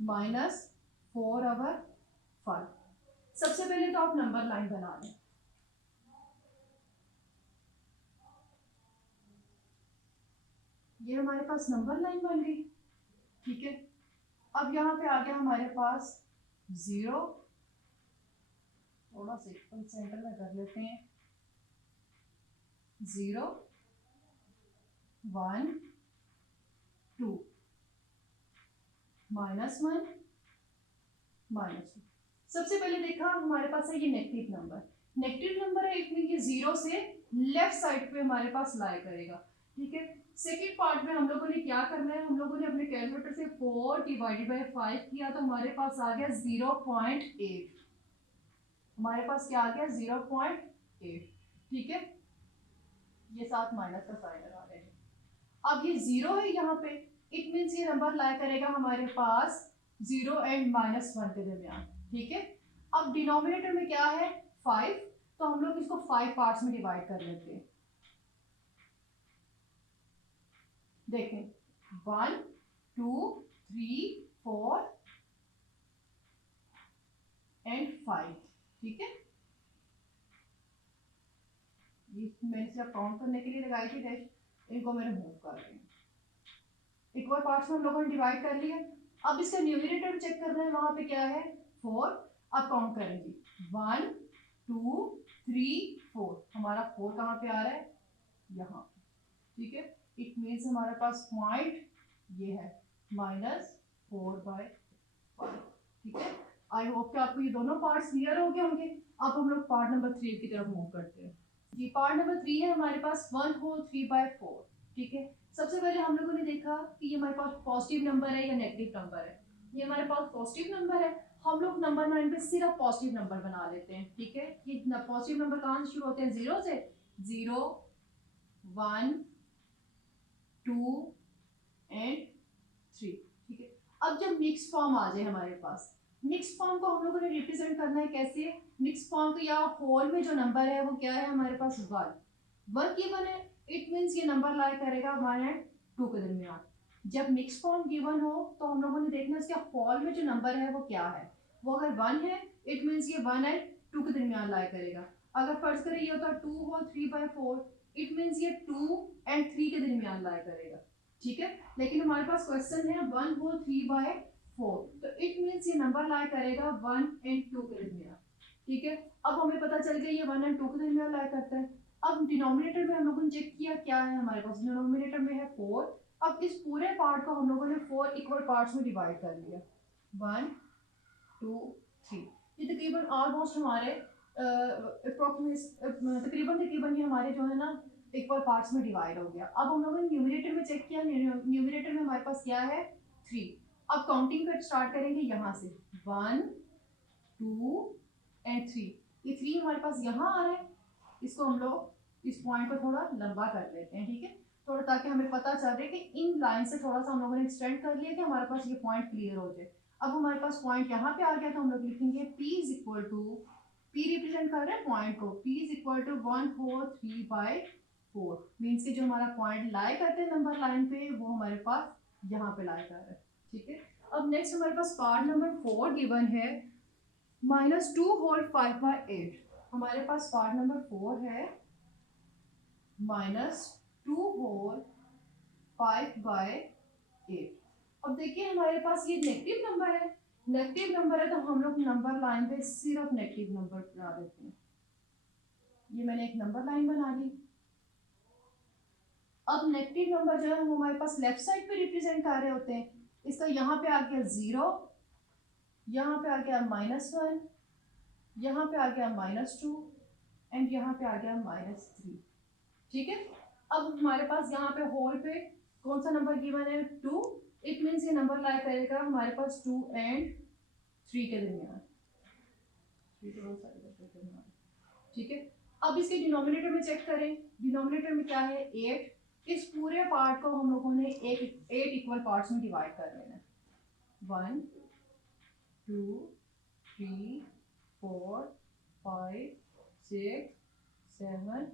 -4/5। सबसे पहले तो आप नंबर लाइन बना लें। ये हमारे पास नंबर लाइन बन गई। ठीक है, अब यहाँ पे आ गया हमारे पास 0, थोड़ा सा सेंटर में कर लेते हैं, 0 1 2 -1 -2। सबसे पहले देखा हमारे पास है ये नेगेटिव नंबर, नेगेटिव नंबर है इट मीन ये 0 से लेफ्ट साइड पे हमारे पास लाई करेगा। ठीक है, सेकंड पार्ट में हम लोगों ने क्या करना है, हम लोगों ने अपने कैलकुलेटर से 4 डिवाइडेड बाय 5 किया, तो हमारे पास आ गया 0.8। हमारे पास क्या आ गया 0.8। ठीक है, ये साथ माइनस का साइन लगा रहे हैं। अब ये 0 है यहाँ पे, इट मीन्स ये नंबर लाई करेगा हमारे पास 0 एंड -1 के दरमियान। ठीक है, अब डिनोमिनेटर में क्या है 5, तो हम लोग इसको 5 पार्ट्स में डिवाइड कर लेते हैं। देखें 1 2 3 4 एंड 5। ठीक है, ये मैंने सिर्फ काउंट करने के लिए लगाई थी डैश, इनको मैं रिमूव कर रही हूँ। इक्वल पार्ट्स में हम लोगों ने डिवाइड कर लिया। अब इसका न्यूमरेटर चेक करना है, वहां पे क्या है 4। अब काउंट करेंगे 1 2 3 4, हमारा 4 कहाँ पे आ रहा है, यहाँ। ठीक है, इट मीन्स हमारे पास पॉइंट ये है -4/5। ठीक है, आई होप कि आपको ये दोनों पार्ट्स क्लियर हो गए होंगे। अब हम लोग पार्ट नंबर 3 की तरफ मूव करते हैं। जी, पार्ट नंबर 3 है हमारे पास 1/3/4। ठीक है, सबसे पहले हम लोगों ने देखा कि ये हमारे पास पॉजिटिव नंबर है या नेगेटिव नंबर है। ये हमारे पास पॉजिटिव नंबर है, हम लोग नंबर लाइन पे सिर्फ पॉजिटिव नंबर बना लेते हैं। ठीक है, ये पॉजिटिव नंबर कहाँ से शुरू होते हैं, 0 से, 0 1 2 एंड 3। ठीक है, अब जब मिक्स फॉर्म आ जाए हमारे पास, मिक्स फॉर्म को हम लोगों ने रिप्रेजेंट करना है कैसे, मिक्स फॉर्म तो या होल में जो नंबर है वो क्या है हमारे पास 1 गिवन है, इट मीन्स ये नंबर लाई करेगा 1 एंड 2 के दरमियान। जब मिक्स फॉर्म गिवन हो तो हम लोगों ने देखना इसके होल में जो नंबर है वो क्या है, वो अगर 1 है इट मीन्स ये 1 एंड 2 के दरमियान लाई करेगा। अगर फर्ज करें ये होता 2/3/4, इट मीन्स ये 2 एंड 3 के दरमियान लाई करेगा। ठीक है, लेकिन हमारे पास क्वेश्चन है 1/3/4, तो इट मीन्स ये नंबर लाई करेगा 1 एंड 2 के दरमियान। ठीक है, अब हमें पता चल गया ये 1 एंड 2 के दरमियान लाई करता है। अब डिनोमिनेटर में हम लोगों ने चेक किया क्या है हमारे पास, डिनोमिनेटर में है 4। अब इस पूरे पार्ट को हम लोगों ने 4 इक्वल पार्ट्स में डिवाइड कर लिया, 1 2 3। ये तकरीबन ऑलमोस्ट हमारे तकरीबन ये हमारे जो है ना इक्वल पार्ट्स में डिवाइड हो गया। अब हम लोगों ने न्यूमरेटर में चेक किया, न्यूमरेटर में हमारे पास क्या है 3। अब काउंटिंग कर स्टार्ट करेंगे यहाँ से, 1 2 एंड 3। ये 3 हमारे पास यहाँ आ रहा है, इसको हम लोग इस पॉइंट को थोड़ा लंबा कर लेते हैं। ठीक है, थोड़ा ताकि हमें पता चल रहे कि इन लाइन से थोड़ा सा हम लोगों ने एक्सटेंड कर लिया कि हमारे पास ये पॉइंट क्लियर हो जाए। अब हमारे पास पॉइंट यहाँ पे आ गया, तो हम लोग लिखेंगे P is equal to, P represent कर रहे हैं पॉइंट को, P is equal to 1/3/4 means कि जो हमारा पॉइंट लाई करते हैं नंबर लाइन पे वो हमारे पास यहाँ पे लाई कर रहा है। ठीक है, अब नेक्स्ट हमारे पास पार्ट नंबर 4 गिवन है -2/5/8। हमारे पास पार्ट नंबर 4 है -2/5/8। अब देखिए हमारे पास ये नेगेटिव नंबर है, नेगेटिव नंबर है तो हम लोग नंबर लाइन पे सिर्फ नेगेटिव नंबर बना देते हैं। ये मैंने एक नंबर लाइन बना ली। अब नेगेटिव नंबर जो है वो हमारे पास लेफ्ट साइड पे रिप्रेजेंट कर रहे होते हैं। इसका यहाँ पे आ गया 0, यहाँ पे आ गया -1, यहाँ पे आ गया -2 एंड यहाँ पे आ गया -3। ठीक है, अब हमारे पास यहाँ पे होल पे कौन सा नंबर गिवन है 2, इट मीन्स ये नंबर लाई करेगा हमारे पास 2 एंड 3 के दरमियान, ठीक है। अब इसके डिनोमिनेटर में चेक करें, डिनोमिनेटर में क्या है 8, इस पूरे पार्ट को हम लोगों ने एट इक्वल पार्ट्स में डिवाइड कर लेना है। 1 2 3 4 5 6 7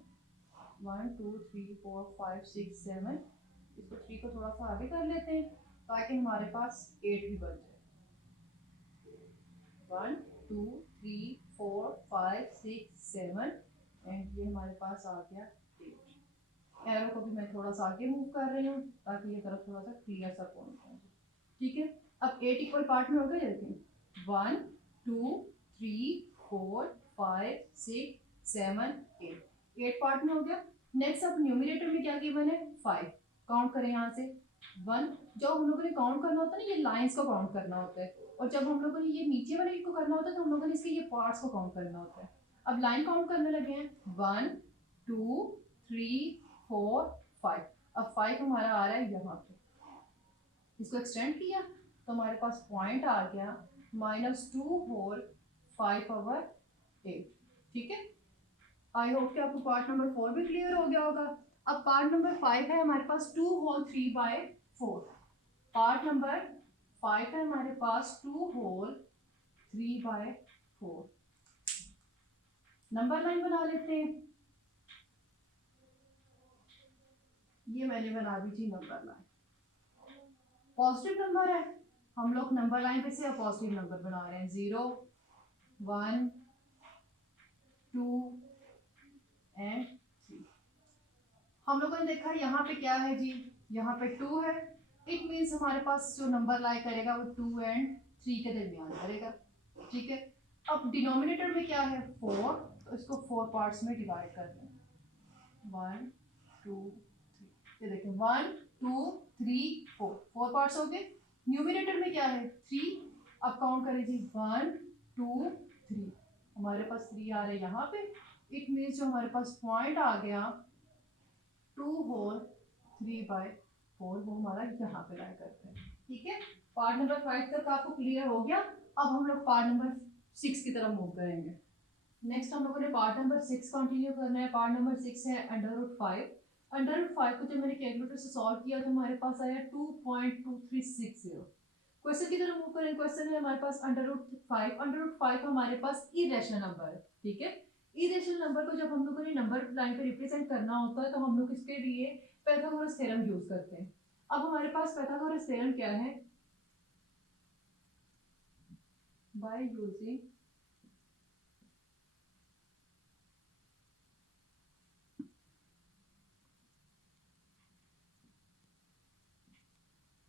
1 2 3 4 5 6 7, इसको 3 को थोड़ा सा आगे कर लेते हैं ताकि हमारे पास 8 भी बन जाए। 1 2 3 4 5 6 7 एंड ये हमारे पास आ गया 8। एरो को भी मैं थोड़ा सा आगे मूव कर रही हूँ ताकि ये तरफ थोड़ा सा क्लियर सा पॉइंट हो जाए, ठीक है। अब 8 इक्वल पार्ट में हो गए, देखिए 1 2 3 4 5 6 7 8 पार्ट में हो गया। नेक्स्ट अब न्यूमरेटर में क्या गिवन है 5, काउंट करें यहाँ से 1, जब हम लोगों ने काउंट करना होता है ना ये लाइंस को काउंट करना होता है, और जब हम लोगों ने ये नीचे वाले को करना होता है तो हम लोगों ने इसके ये पार्ट्स को काउंट करना होता है। अब लाइन काउंट करने लगे हैं 1 2 3 4 5, अब 5 हमारा आ रहा है यहाँ पे, इसको एक्सटेंड किया तो हमारे पास पॉइंट आ गया -2 होल 5/8, ठीक है। आई होप कि आपको पार्ट नंबर 4 भी क्लियर हो गया होगा। अब पार्ट नंबर 5 है हमारे पास 2 होल 3/4, पार्ट नंबर 5 है हमारे पास 2 होल 3/4। नंबर लाइन बना लेते हैं, ये मैंने बना दी थी नंबर लाइन। पॉजिटिव नंबर है, हम लोग नंबर लाइन पे से पॉजिटिव नंबर बना रहे हैं, 0 1 2 एंड 3। हम लोगों ने देखा यहाँ पे क्या है जी, यहाँ पे 2 है, इट मीन्स हमारे पास जो नंबर लाई करेगा वो 2 एंड 3 के दरमियान करेगा, ठीक है। अब डिनोमिनेटर में क्या है 4, तो इसको 4 पार्ट्स में डिवाइड कर दें, 1 2 3, ये देखें 1 2 3 4 पार्ट्स हो गए। न्यूमिनेटर में क्या है 3, अब काउंट करें जी 1 2 3, हमारे पास 3 आ रहे हैं यहाँ पे, इट मीन्स जो हमारे पास पॉइंट आ गया 2 होल 3/4 वो हमारा यहाँ पे लाई करते हैं, ठीक है। पार्ट नंबर 5 तक आपको क्लियर हो गया। अब हम लोग पार्ट नंबर 6 की तरफ मूव करेंगे। नेक्स्ट हम लोगों ने पार्ट नंबर 6 कंटिन्यू करना है। पार्ट नंबर 6 है √5। √5 को जब मैंने कैलकुलेटर से सॉल्व किया तो हमारे पास आया 2.2360। क्वेश्चन की तरफ मूव करें। क्वेश्चन है हमारे पास √5। √5 हमारे पास इरेशनल नंबर है, ठीक है। इरेशनल नंबर को जब हम लोगों ने नंबर लाइन पे रिप्रेजेंट करना होता है तो हम लोग इसके लिए पाइथागोरस थ्योरम यूज करते हैं। अब हमारे पास पाइथागोरस थ्योरम क्या है, by using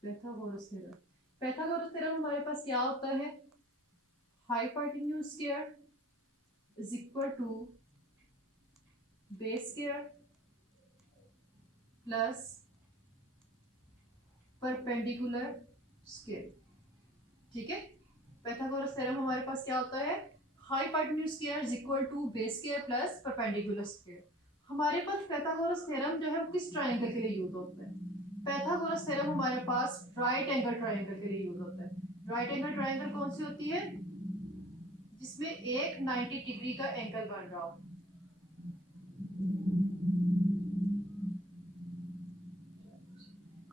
Pythagoras theorem. Pythagoras theorem हमारे पास क्या होता है, hypotenuse square is equal to base square plus perpendicular square, ठीक है। पाइथागोरस थ्योरम हमारे पास क्या होता है, hypotenuse square is equal to base square plus perpendicular square. हमारे पास पाइथागोरस थ्योरम जो है वो किस ट्रायंगल के लिए यूज होता है, पाइथागोरस थ्योरम हमारे पास राइट एंगल ट्रायंगल के लिए यूज होता है। राइट एंगल ट्रायंगल कौन सी होती है, जिसमें एक 90 डिग्री का एंगल बन रहा हो,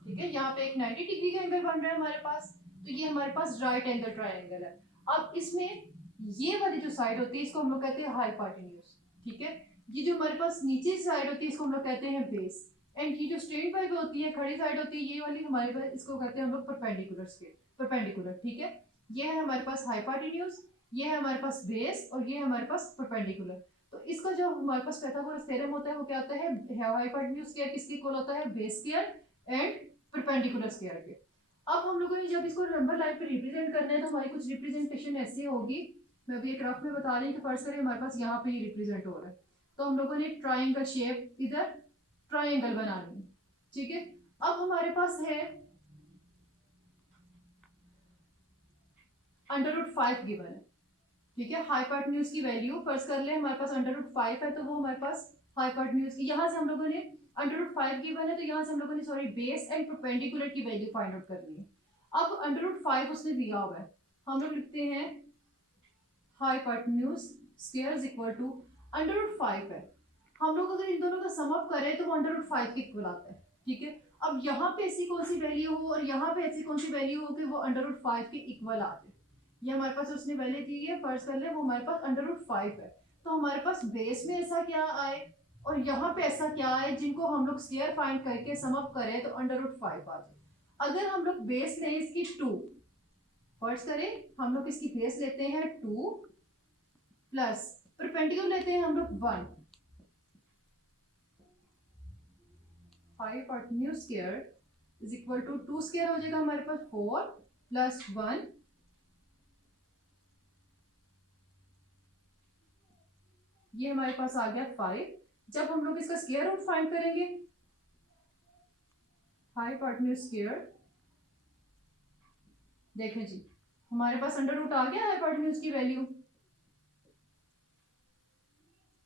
ठीक है। यहाँ पे एक 90 डिग्री का एंगल बन रहा है हमारे पास, तो ये हमारे पास राइट एंगल ट्रायंगल है। अब इसमें ये वाली जो साइड होती है इसको हम लोग कहते हैं हाइपोटेन्यूज, ठीक है। ये जो हमारे पास नीचे साइड होती है इसको हम लोग कहते हैं बेस, एंड ये जो स्ट्रेट वाली होती है खड़ी साइड होती है ये वाली हमारे पास, इसको कहते हैं हम लोग परपेंडिकुलर स्केल, परपेंडिकुलर, ठीक है। ये है हमारे पास हाइपोटेन्यूज, ये है हमारे पास बेस, और ये है हमारे पास परपेंडिकुलर। तो इसका जो हमारे पास पाइथागोरस थ्योरम होता है वो क्या होता है, हाइपोटेन्यूज स्क्वायर किसके इक्वल होता है, base square and perpendicular square के। अब हम लोगों ने जब इसको नंबर लाइन पे रिप्रेजेंट करना है तो हमारी कुछ रिप्रेजेंटेशन ऐसी होगी, मैं अभी एक रफ में बता रही हूँ कि फर्स्ट करें हमारे पास यहाँ पे ये रिप्रेजेंट हो रहा है, तो हम लोगों ने ट्राइंगल शेप इधर ट्राइंगल बनानी है, ठीक है। अब हमारे पास है √5 गिवन है, ठीक है। हाइपोटेन्यूज की वैल्यू फर्स्ट कर ले, हमारे पास √5 है तो वो हमारे पास हाइपोटेन्यूज की, यहाँ से हम लोगों ने √5 गिवन है तो यहाँ से हम लोगों ने सॉरी बेस एंड परपेंडिकुलर की वैल्यू फाइंड आउट करनी है। अब √5 उसने दिया हुआ है, हम लोग लिखते हैं hypotenuse square is equal to √5 है। हम लोग अगर इन दोनों का सम अप करें तो वो √5 के इक्वल आता है, ठीक है। अब यहाँ पे ऐसी कौन सी वैल्यू हो और यहाँ पे ऐसी कौन सी वैल्यू हो कि वो √5 के इक्वल आते, ये हमारे पास उसने वैल्यू दी है, फर्स्ट कर ले वो हमारे पास √5 है। तो हमारे पास बेस में ऐसा क्या आए और यहाँ पे ऐसा क्या आए जिनको हम लोग स्क्वायर फाइंड करके सम अप करें तो √5 आ जाए। अगर हम लोग बेस लें इसकी 2, फर्स्ट करें हम लोग इसकी बेस लेते हैं 2 प्लस परपेंडिकुलर लेते हैं हम लोग 1, hypotenuse square is equal to 2 square हो जाएगा हमारे पास 4 प्लस 1, ये हमारे पास आ गया 5। जब हम लोग इसका स्क्वायर रूट फाइंड करेंगे, हाइपोटेन्यूज स्क्वायर, देखें जी हमारे पास अंडर रूट आ गया हाइपोटेन्यूज की वैल्यू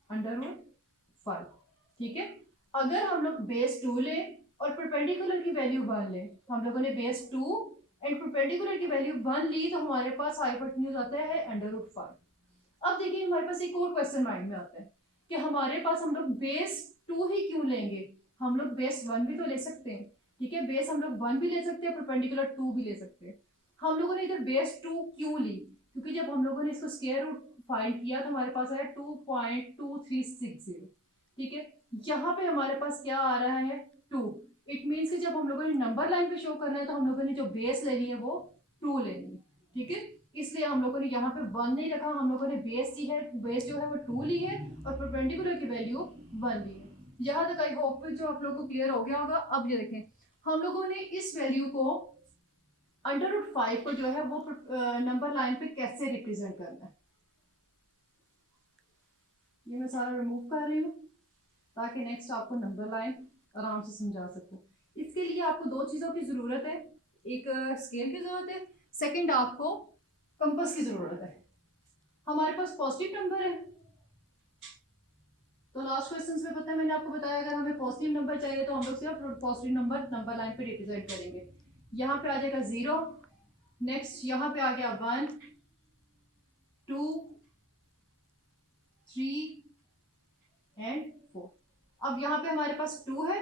√5, ठीक है। अगर हम लोग बेस 2 ले और परपेंडिकुलर की वैल्यू 1 ले, हम लोगों ने बेस 2 एंड परपेंडिकुलर की वैल्यू 1 ली, तो हमारे पास हाइपोटेन्यूज आता है √5। अब देखिए हमारे पास एक और क्वेश्चन माइंड में आता है कि हमारे पास हम लोग बेस 2 ही क्यों लेंगे, हम लोग बेस 1 भी तो ले सकते हैं, ठीक है। बेस हम लोग 1 भी ले सकते हैं, परपेंडिकुलर 2 भी ले सकते हैं। हम लोगों ने इधर बेस 2 क्यों ली, क्योंकि जब हम लोगों ने इसको स्क्वायर रूट फाइंड किया तो हमारे पास आया 2.2360, ठीक है। यहाँ पे हमारे पास क्या आ रहा है 2, इट मीन्स कि जब हम लोगों ने नंबर लाइन पे शो करना है तो हम लोगों ने जो बेस लेनी है वो 2 लेनी है, ठीक है। इसलिए हम लोगों ने यहाँ पे 1 नहीं रखा, हम लोगों ने बेस ली है, बेस जो है वो 2 ली है और परपेंडिकुलर की वैल्यू 1 ली है। यहाँ तक आई होप जो आप लोगों को क्लियर हो गया होगा। अब ये देखें हम लोगों ने इस वैल्यू को √5 को जो है वो नंबर लाइन पे कैसे रिप्रेजेंट करना है, ये मैं सारा रिमूव कर रही हूँ ताकि नेक्स्ट आपको नंबर लाइन आराम से समझा सकूं। इसके लिए आपको 2 चीज़ों की ज़रूरत है, एक स्केल की ज़रूरत है, सेकंड आपको कंपास की ज़रूरत है। हमारे पास पॉजिटिव नंबर है तो लास्ट क्वेश्चन में पता है मैंने आपको बताया अगर हमें पॉजिटिव नंबर चाहिए तो हम लोग सिर्फ पॉजिटिव नंबर लाइन पे रिप्रेजेंट करेंगे। यहाँ पे आ जाएगा 0, नेक्स्ट यहाँ पे आ गया 1 2 3 एंड 4। अब यहाँ पे हमारे पास 2 है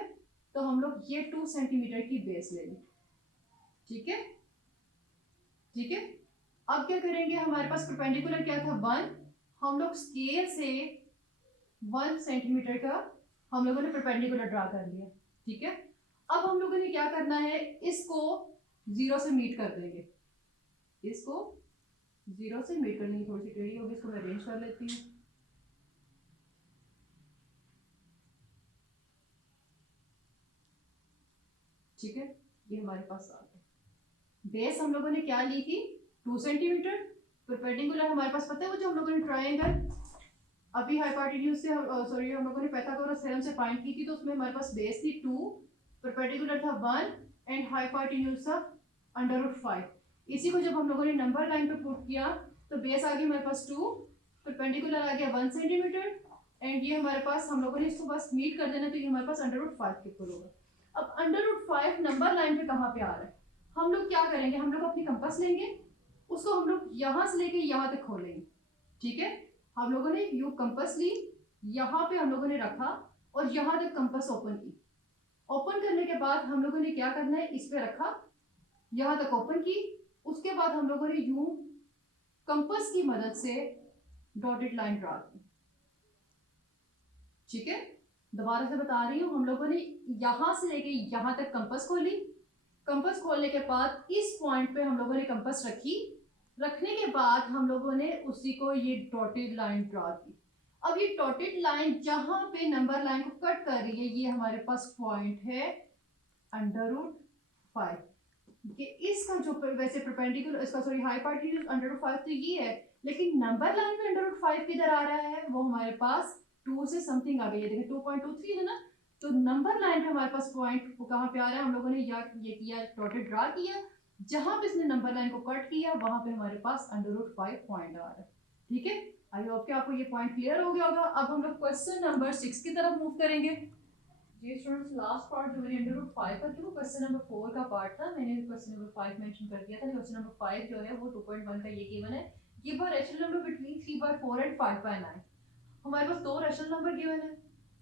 तो हम लोग ये 2 सेंटीमीटर की बेस ले लें, ठीक है, ठीक है। अब क्या करेंगे, हमारे पास परपेंडिकुलर क्या था 1, हम लोग स्केल से 1 सेंटीमीटर का हम लोगों ने परपेंडिकुलर ड्रा कर लिया, ठीक है। अब हम लोगों ने क्या करना है, इसको 0 से मीट कर देंगे, इसको 0 से मीट कर लेंगे, थोड़ी सी टेढ़ी होगी, इसको मैं अरेंज कर लेती हूँ। ठीक है, ये हमारे पास आ गया। बेस हम लोगों ने क्या ली थी 2 सेंटीमीटर, परपेंडिकुलर हमारे पास पता है वो जो हम लोगों ने ट्रायंगल अभी हाइपोटेन्यूज से सॉरी हम लोगों ने पाइथागोरस थ्योरम से फाइंड की थी, तो उसमें हमारे पास बेस थी 2, परपेंडिकुलर था 1 एंड हाइपोटेन्यूज था √5। इसी को जब हम लोगों ने नंबर लाइन पे पुट किया तो बेस आ गया हमारे पास 2, परपेंडिकुलर आ गया 1 सेंटीमीटर एंड ये हमारे पास हम लोगों ने इसको बस मीट कर देना तो ये हमारे पास √5 के इक्वल होगा। अब √5 नंबर लाइन पे कहाँ पे आ रहा है, हम लोग क्या करेंगे, हम लोग अपनी कंपास लेंगे, उसको हम लोग यहाँ से लेके यहाँ तक खोलेंगे, ठीक है। हम लोगों ने यू कंपास ली, यहाँ पे हम लोगों ने रखा और यहाँ तक कंपास ओपन की। ओपन करने के बाद हम लोगों ने क्या करना है, इस पे रखा, यहाँ तक ओपन की, उसके बाद हम लोगों ने यू कंपास की मदद से डॉटेड लाइन ड्रा की, ठीक है। दोबारा से बता रही हूँ, हम लोगों ने यहाँ से लेके यहाँ तक कंपास खोली, कंपास खोलने के बाद इस पॉइंट पे हम लोगों ने कंपास रखी, रखने के बाद हम लोगों ने उसी को ये डॉटेड लाइन ड्रा की। अब ये डॉटेड लाइन जहां पे नंबर लाइन को कट कर रही है ये हमारे पास पॉइंट है √5, कि इसका जो वैसे परपेंडिकुलर इसका सॉरी हाइपोटेन्यूज √5 तो ये है, लेकिन नंबर लाइन पे √5 किधर आ रहा है, वो हमारे पास 2 से समथिंग आ गई है, देखिए 2.23 है ना, तो नंबर लाइन पे हमारे पास पॉइंट कहाँ पे आ रहा है, हम लोगों ने ये किया डॉटेड ड्रा किया, जहां पे इसने नंबर लाइन को कट किया वहां पे हमारे पास √5 पॉइंट आ रहा है, ठीक है। आई होप कि आपको ये पॉइंट क्लियर हो गया होगा। अब हम लोग क्वेश्चन नंबर 6 की तरफ मूव करेंगे। जी स्टूडेंट्स, लास्ट पार्ट जो मैंने अंडर रूट 5 का किया वो क्वेश्चन नंबर 4 का पार्ट था। मैंने क्वेश्चन नंबर 5 मेंशन कर दिया था। क्वेश्चन नंबर 5 जो है वो 2.1 का ये गिवन है। Give a rational number between 3/4 and 5/9। हमारे पास दो रैशनल नंबर गिवन है।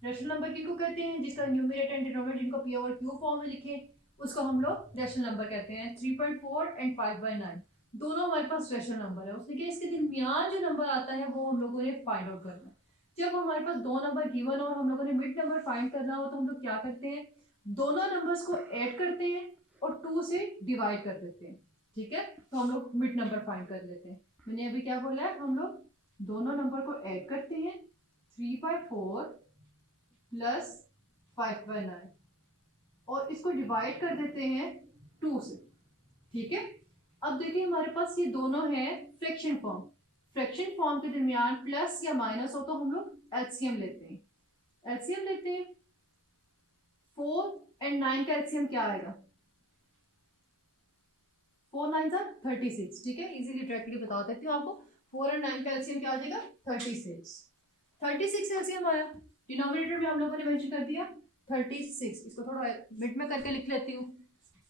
रैशनल नंबर किसको कहते हैं? जिसका न्यूमरेटर एंड डिनोमिनेटर जिनको पी ओवर क्यू फॉर्म में लिखे उसको हम लोग रैशनल नंबर कहते हैं। 3.4 एंड 5/9 दोनों हमारे पास रैशनल नंबर है। उसने कि इसके दरमियान जो नंबर आता है वो हम लोगों ने फाइंड आउट करना है। जब हमारे पास दो नंबर गिवन हो और हम लोगों ने मिड नंबर फाइंड करना हो तो हम लोग क्या करते हैं? दोनों नंबर्स को ऐड करते हैं और 2 से डिवाइड कर देते हैं। ठीक है, तो हम लोग मिड नंबर फाइंड कर लेते हैं। मैंने अभी क्या बोला है? हम लोग दोनों नंबर को ऐड करते हैं 3/4 प्लस 5/9 और इसको डिवाइड कर देते हैं 2 से। ठीक है, अब देखिए हमारे पास ये दोनों हैं फ्रैक्शन फॉर्म। फ्रैक्शन फॉर्म के दरमियान प्लस या माइनस हो तो हम लोग एलसीएम लेते हैं। एलसीएम लेते हैं 4 एंड 9 का एलसीएम क्या आएगा? 4 9 जा 36। ठीक है, इजीली डायरेक्टली बता देती हूँ आपको। 4 और 9 का एलसीएम क्या आ जाएगा? 36। 36 एलसीएम आया। डिनोमिनेटर में हम लोगों ने मेंशन कर दिया 36। इसको थोड़ा मिड में करके लिख लेती हूँ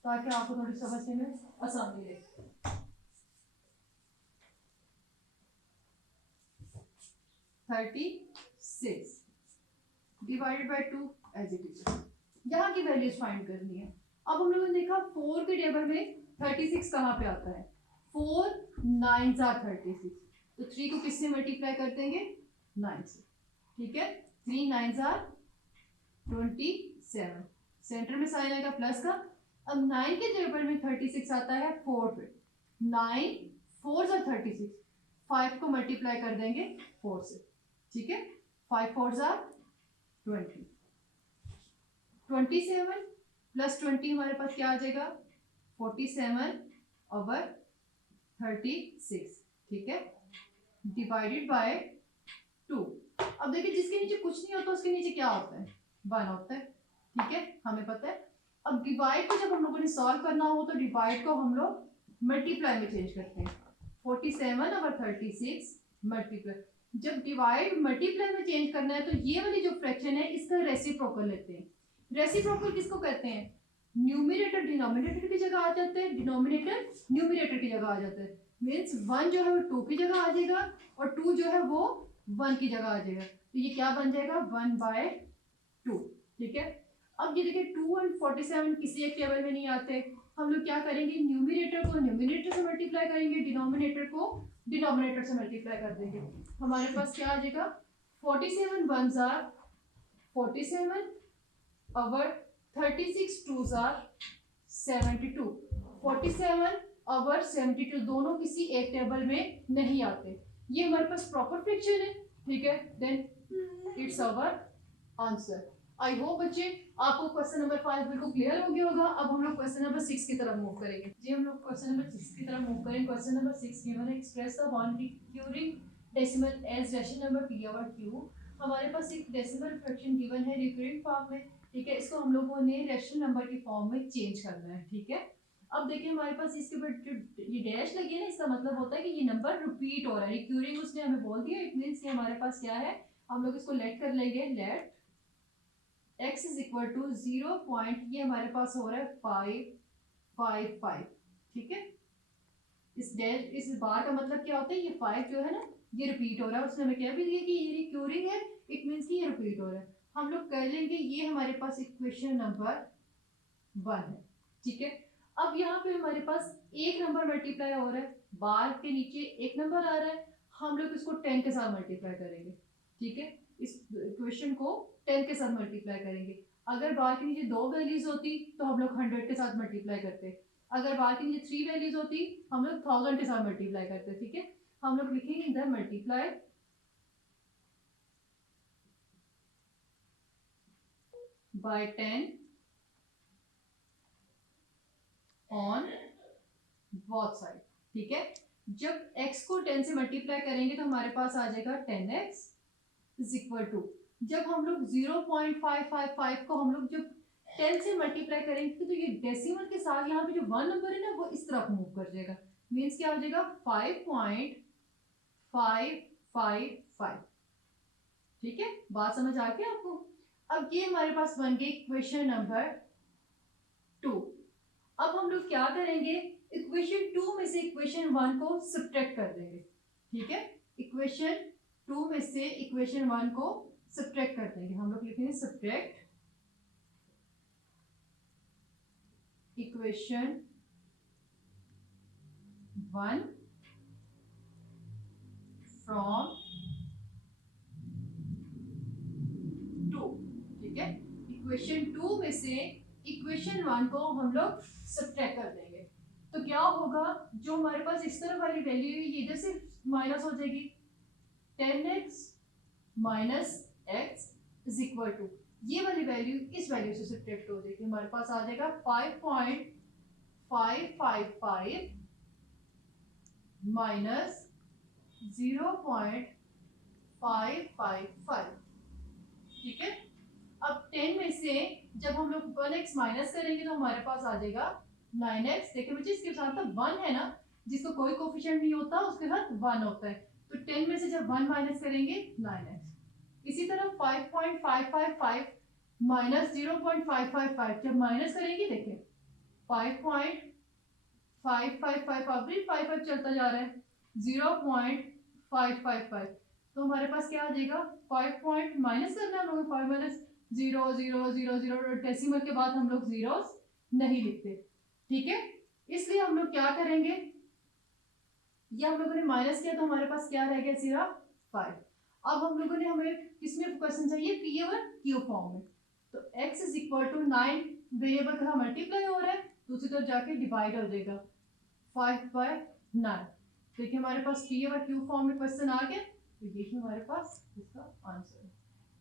ताकि आपको थोड़ी समझने में आसानी रहे। 36 divided by 2 as it is. यहाँ की वैल्यूज फाइंड करनी है। अब हम लोगों ने देखा 4 के टेबल में 36 कहाँ पे आता है? 4 9 जा 36, तो 3 को किससे मल्टीप्लाई कर देंगे? 9 से। ठीक है, 3 9 जा 27, सेंटर में साइन आएगा प्लस का। अब 9 के टेबल में 36 आता है 4 पे। 9 4 जा 36, 5 को मल्टीप्लाई कर देंगे 4 से। ठीक है, 5 4 जा 20, 27 प्लस 20 हमारे पास क्या आ जाएगा? 47 ओवर 36। ठीक है, डिवाइडेड बाय 2। अब देखिए जिसके नीचे कुछ नहीं होता उसके नीचे क्या होता है? 1 होता है। ठीक है, हमें पता है। अब डिवाइड को जब हम लोगों ने सॉल्व करना हो तो डिवाइड को हम लोग मल्टीप्लाई में चेंज करते हैं। 47 ओवर 36 मल्टीप्लाई। जब डिवाइड मल्टीप्लाई में चेंज करना है तो ये वाली जो फ्रैक्शन है इसका रेसिप्रोकल लेते हैं। रेसिप्रोकल किसको कहते हैं? न्यूमरेटर डिनोमिनेटर की जगह आ जाते हैं, डिनोमिनेटर न्यूमरेटर की जगह आ जाता है। मीन्स 1 जो है वो 2 की जगह आ जाएगा और 2 जो है वो 1 की जगह आ जाएगा। तो ये क्या बन जाएगा? 1/2। ठीक है, अब ये देखिए 2 और 47 किसी एक टेबल में नहीं आते। हम लोग क्या करेंगे? न्यूमरेटर को न्यूमरेटर से मल्टीप्लाई करेंगे, डिनोमिनेटर को डिनोमिनेटर से मल्टीप्लाई कर देंगे। हमारे पास क्या आ जाएगा? 47 1s are 47 over 36 2s are 72। 47 over 72 दोनों किसी एक टेबल में नहीं आते। ये हमारे पास प्रॉपर फ्रैक्शन है। ठीक है, then it's our answer. I hope बच्चे आपको क्वेश्चन नंबर 5 बिल्कुल क्लियर हो गया होगा। अब हम लोग क्वेश्चन नंबर 6 की तरफ मूव करेंगे। जी हम लोग क्वेश्चन नंबर 6 की तरफ मूव करेंगे। क्वेश्चन नंबर 6 गिवन है express the one recurring decimal as rational number p over q। हमारे पास एक डेसिमल फ्रैक्शन गिवन है रिक्यूरिंग फॉर्म में। ठीक है, इसको हम लोगों ने रैशनल नंबर की फॉर्म में चेंज करना है। ठीक है, अब देखिए हमारे पास इसके ऊपर जो ये डैश लगी है ना, इसका मतलब होता है कि ये नंबर रिपीट हो रहा है। रिक्यूरिंग उसने हमें बोल दिया, इट मींस कि हमारे पास क्या है? हम लोग इसको लेट कर लेंगे। Let x is equal to 0 point, ये हमारे पास हो रहा है 555। ठीक है, इस डैश इस बार का मतलब क्या होता है? ये 5 जो है ना ये रिपीट हो रहा है। उसने हमें क्या भी दिया कि ये रिक्यूरिंग है, इट मींस कि ये रिपीट हो रहा है। हम लोग कर लेंगे ये हमारे पास इक्वेशन नंबर 1 है। ठीक है, अब यहाँ पे हमारे पास एक नंबर मल्टीप्लाई हो रहा है, बार के नीचे एक नंबर आ रहा है। हम लोग इसको 10 के साथ मल्टीप्लाई करेंगे। ठीक है, इस इक्वेशन को 10 के साथ मल्टीप्लाई करेंगे। अगर बार के नीचे 2 वैल्यूज होती तो हम लोग 100 के साथ मल्टीप्लाई करते। अगर बार के नीचे 3 वैल्यूज होती हम लोग 1000 के साथ मल्टीप्लाई करते। ठीक है, हम लोग लिखेंगे इधर multiply by 10 on both side. ठीक है, जब x को 10 से मल्टीप्लाई करेंगे तो हमारे पास आ जाएगा 10x इज इक्वल टू, जब हम लोग 0.555 को हम लोग जब 10 से मल्टीप्लाई करेंगे तो ये डेसिमल के साथ यहाँ पे जो 1 नंबर है ना वो इस तरफ मूव कर जाएगा। मीन्स क्या हो जाएगा? 5.555। ठीक है, बात समझ आ गई आपको? अब ये हमारे पास बन गई इक्वेशन नंबर 2। अब हम लोग क्या करेंगे, इक्वेशन 2 में से इक्वेशन 1 को सब्ट्रैक्ट कर देंगे। ठीक है, इक्वेशन 2 में से इक्वेशन 1 को सब्ट्रैक्ट कर देंगे। हम लोग लिखेंगे सब्ट्रैक्ट इक्वेशन 1 फ्रॉम 2। ठीक है, इक्वेशन 2 में से इक्वेशन 1 को हम लोग सब्ट्रैक्ट कर देंगे। तो क्या होगा, जो हमारे पास इस तरफ वाली वैल्यू है ये इधर से माइनस हो जाएगी, 10x minus x is equal to ये वाली वैल्यू इस वैल्यू से सब्ट्रैक्ट हो जाएगी। हमारे पास आ जाएगा 5.555 माइनस 0.555। ठीक है, अब 10 में से जब हम लोग 1x माइनस करेंगे तो हमारे पास आ जाएगा 9x। देखिए बच्चे इसके साथ तो 1 है ना, जिसको कोई कोफिशिएंट नहीं होता उसके साथ 1 होता है, तो 10 में से जब 1 माइनस करेंगे 9x। इसी तरह 5.555 माइनस 0.555 जब माइनस करेंगे, देखिए 5.555 अब भी 55 चलता जा रहा है, 0.555 तो हमारे पास क्या आ जाएगा, 5 पॉइंट माइनस करना है हम लोग, 5 माइनस 0.000 डेसिमल के बाद हम लोग जीरोस नहीं लिखते। ठीक है, इसलिए हम लोग क्या करेंगे, ये हम लोगों ने माइनस किया तो हमारे पास क्या रह गया, सिर्फ 5। अब हम लोगों ने, हमें किसमें क्वेश्चन चाहिए, पी ओवर क्यू फॉर्म में, तो x is equal to 9 variable का मल्टीप्लाई हो रहा है, दूसरी तरफ जाके डिवाइड हो जाएगा 5/9। देखिए हमारे पास पी ओवर क्यू फॉर्म में क्वेश्चन आ गया, तो ये हमारे पास इसका आंसर है।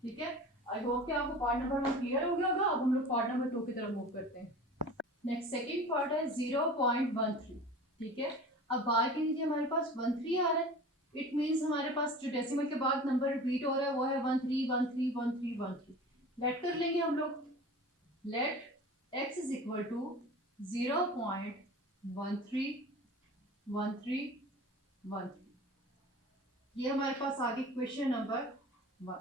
ठीक है, आई होप कि आपको पार्ट नंबर 1 क्लियर हो गया होगा। अब हम लोग पार्ट नंबर 2 की तरफ मूव करते हैं। नेक्स्ट सेकंड पार्ट है 0.13। ठीक है, अब बार के नीचे हमारे पास 13 आ रहा है, इट मींस हमारे पास जो डेसिमल के बाद नंबर रिपीट हो रहा है वो है 13131313। लेट कर लेंगे हम लोग, let x is equal to 0.131313। ये हमारे पास आ गई क्वेश्चन नंबर 1।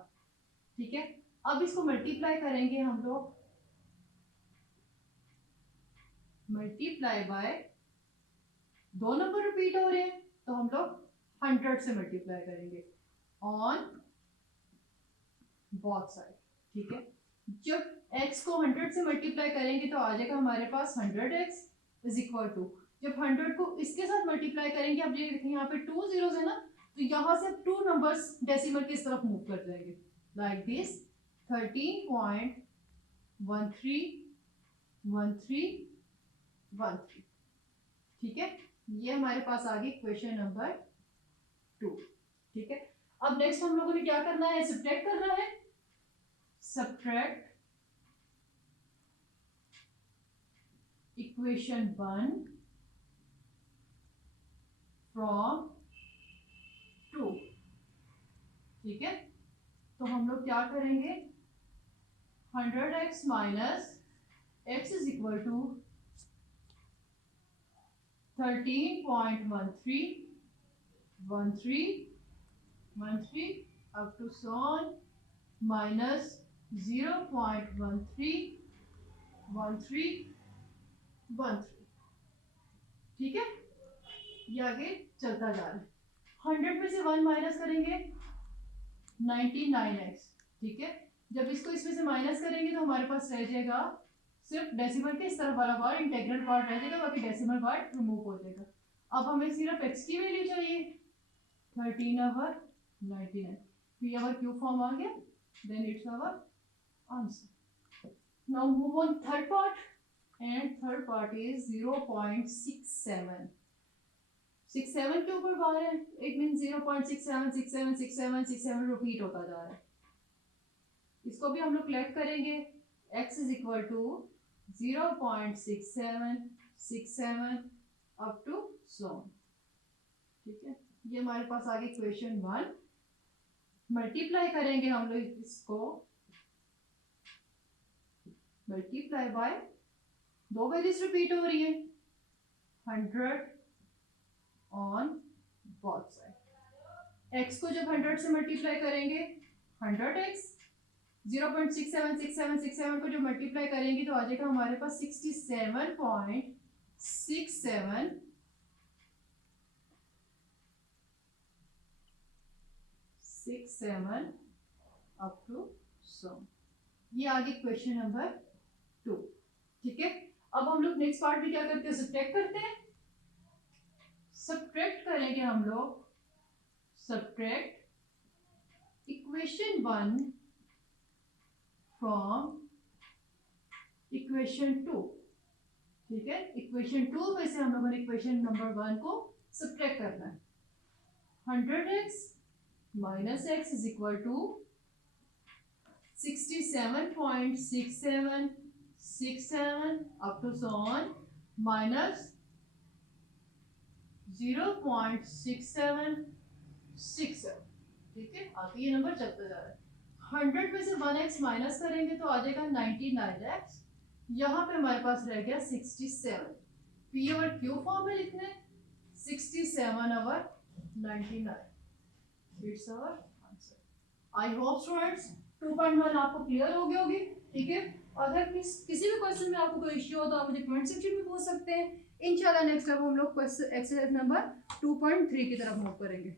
ठीक है, अब इसको मल्टीप्लाई करेंगे हम लोग, मल्टीप्लाई बाय, दो नंबर रिपीट हो रहे हैं तो हम लोग 100 से मल्टीप्लाई करेंगे ऑन बोथ साइड। ठीक है, जब x को 100 से मल्टीप्लाई करेंगे तो आ जाएगा हमारे पास 100x इज इक्वल टू, जब 100 को इसके साथ मल्टीप्लाई करेंगे, अब ये देखें यहाँ पे 2 जीरोस है ना, तो यहाँ से 2 नंबर्स डेसिमल की तरफ मूव कर जाएंगे, लाइक दिस 13.131313। ठीक है, ये हमारे पास आ गई क्वेश्चन नंबर 2। ठीक है, अब नेक्स्ट हम लोगों ने क्या करना है, सब्ट्रैक्ट करना है। Subtract equation 1 from 2। ठीक है, तो हम लोग क्या करेंगे, 100x minus x is equal to 13.131313 up to so on minus 0.131313। ठीक है, ये आगे चलता जा रहा है। 100 में से 1 माइनस करेंगे 99x। ठीक है, जब इसको इसमें से माइनस करेंगे तो हमारे पास रह जाएगा सिर्फ डेसिमल के इस तरफ वाला पार्ट, इंटीग्रल पार्ट रह जाएगा, बाकी डेसिमल पार्ट रिमूव हो जाएगा। अब हमें सिर्फ x की वैल्यू चाहिए, 13/99, पी आवर क्यू फॉर्म आ गया, then it's our answer. Now move on third part, and third part is 0.67। 67 के ऊपर बार है, इट मीन 0.67676767 रिपीट होता जा रहा है। इसको भी हम लोग कलेक्ट करेंगे, x is equal to 0.6767 up to so. ठीक है, ये हमारे पास आ गई क्वेश्चन 1। मल्टीप्लाई करेंगे हम लोग इसको, मल्टीप्लाई बाय, दो वैल्यूज रिपीट हो रही है, 100 ऑन बोथ साइड। x को जब 100 से मल्टीप्लाई करेंगे 100x, 0.676767 को जो मल्टीप्लाई करेंगे तो आ जाएगा हमारे पास 67.67 अप टू सम। ये आ गई क्वेश्चन नंबर 2। ठीक है, अब हम लोग नेक्स्ट पार्ट में क्या करते हैं, सब्ट्रैक्ट करते हैं। सब्ट्रैक्ट करेंगे हम लोग, सब्ट्रैक्ट इक्वेशन 1 फ्रॉम इक्वेशन 2। ठीक है, इक्वेशन 2 में से हम लोगों ने इक्वेशन नंबर 1 को सब्ट्रैक्ट करना है। 100x minus x is equal to 67.6767 up to so on minus 0.6767। ठीक है, आगे ये नंबर चलता जा रहा है। 100 में से 1x माइनस करेंगे तो आ जाएगा 99x। यहाँ पे हमारे पास रह गया 67। पी ओवर क्यू फॉर्म में लिखने 67 over 99। It's our answer. I hope students 2.1 आपको क्लियर हो गई होगी। ठीक है, अगर किसी भी क्वेश्चन में आपको कोई इश्यू हो तो आप मुझे कमेंट सेक्शन में पूछ सकते हैं। इंशाल्लाह नेक्स्ट अब हम लोग एक्सरसाइज नंबर 2.3 की तरफ मूव करेंगे।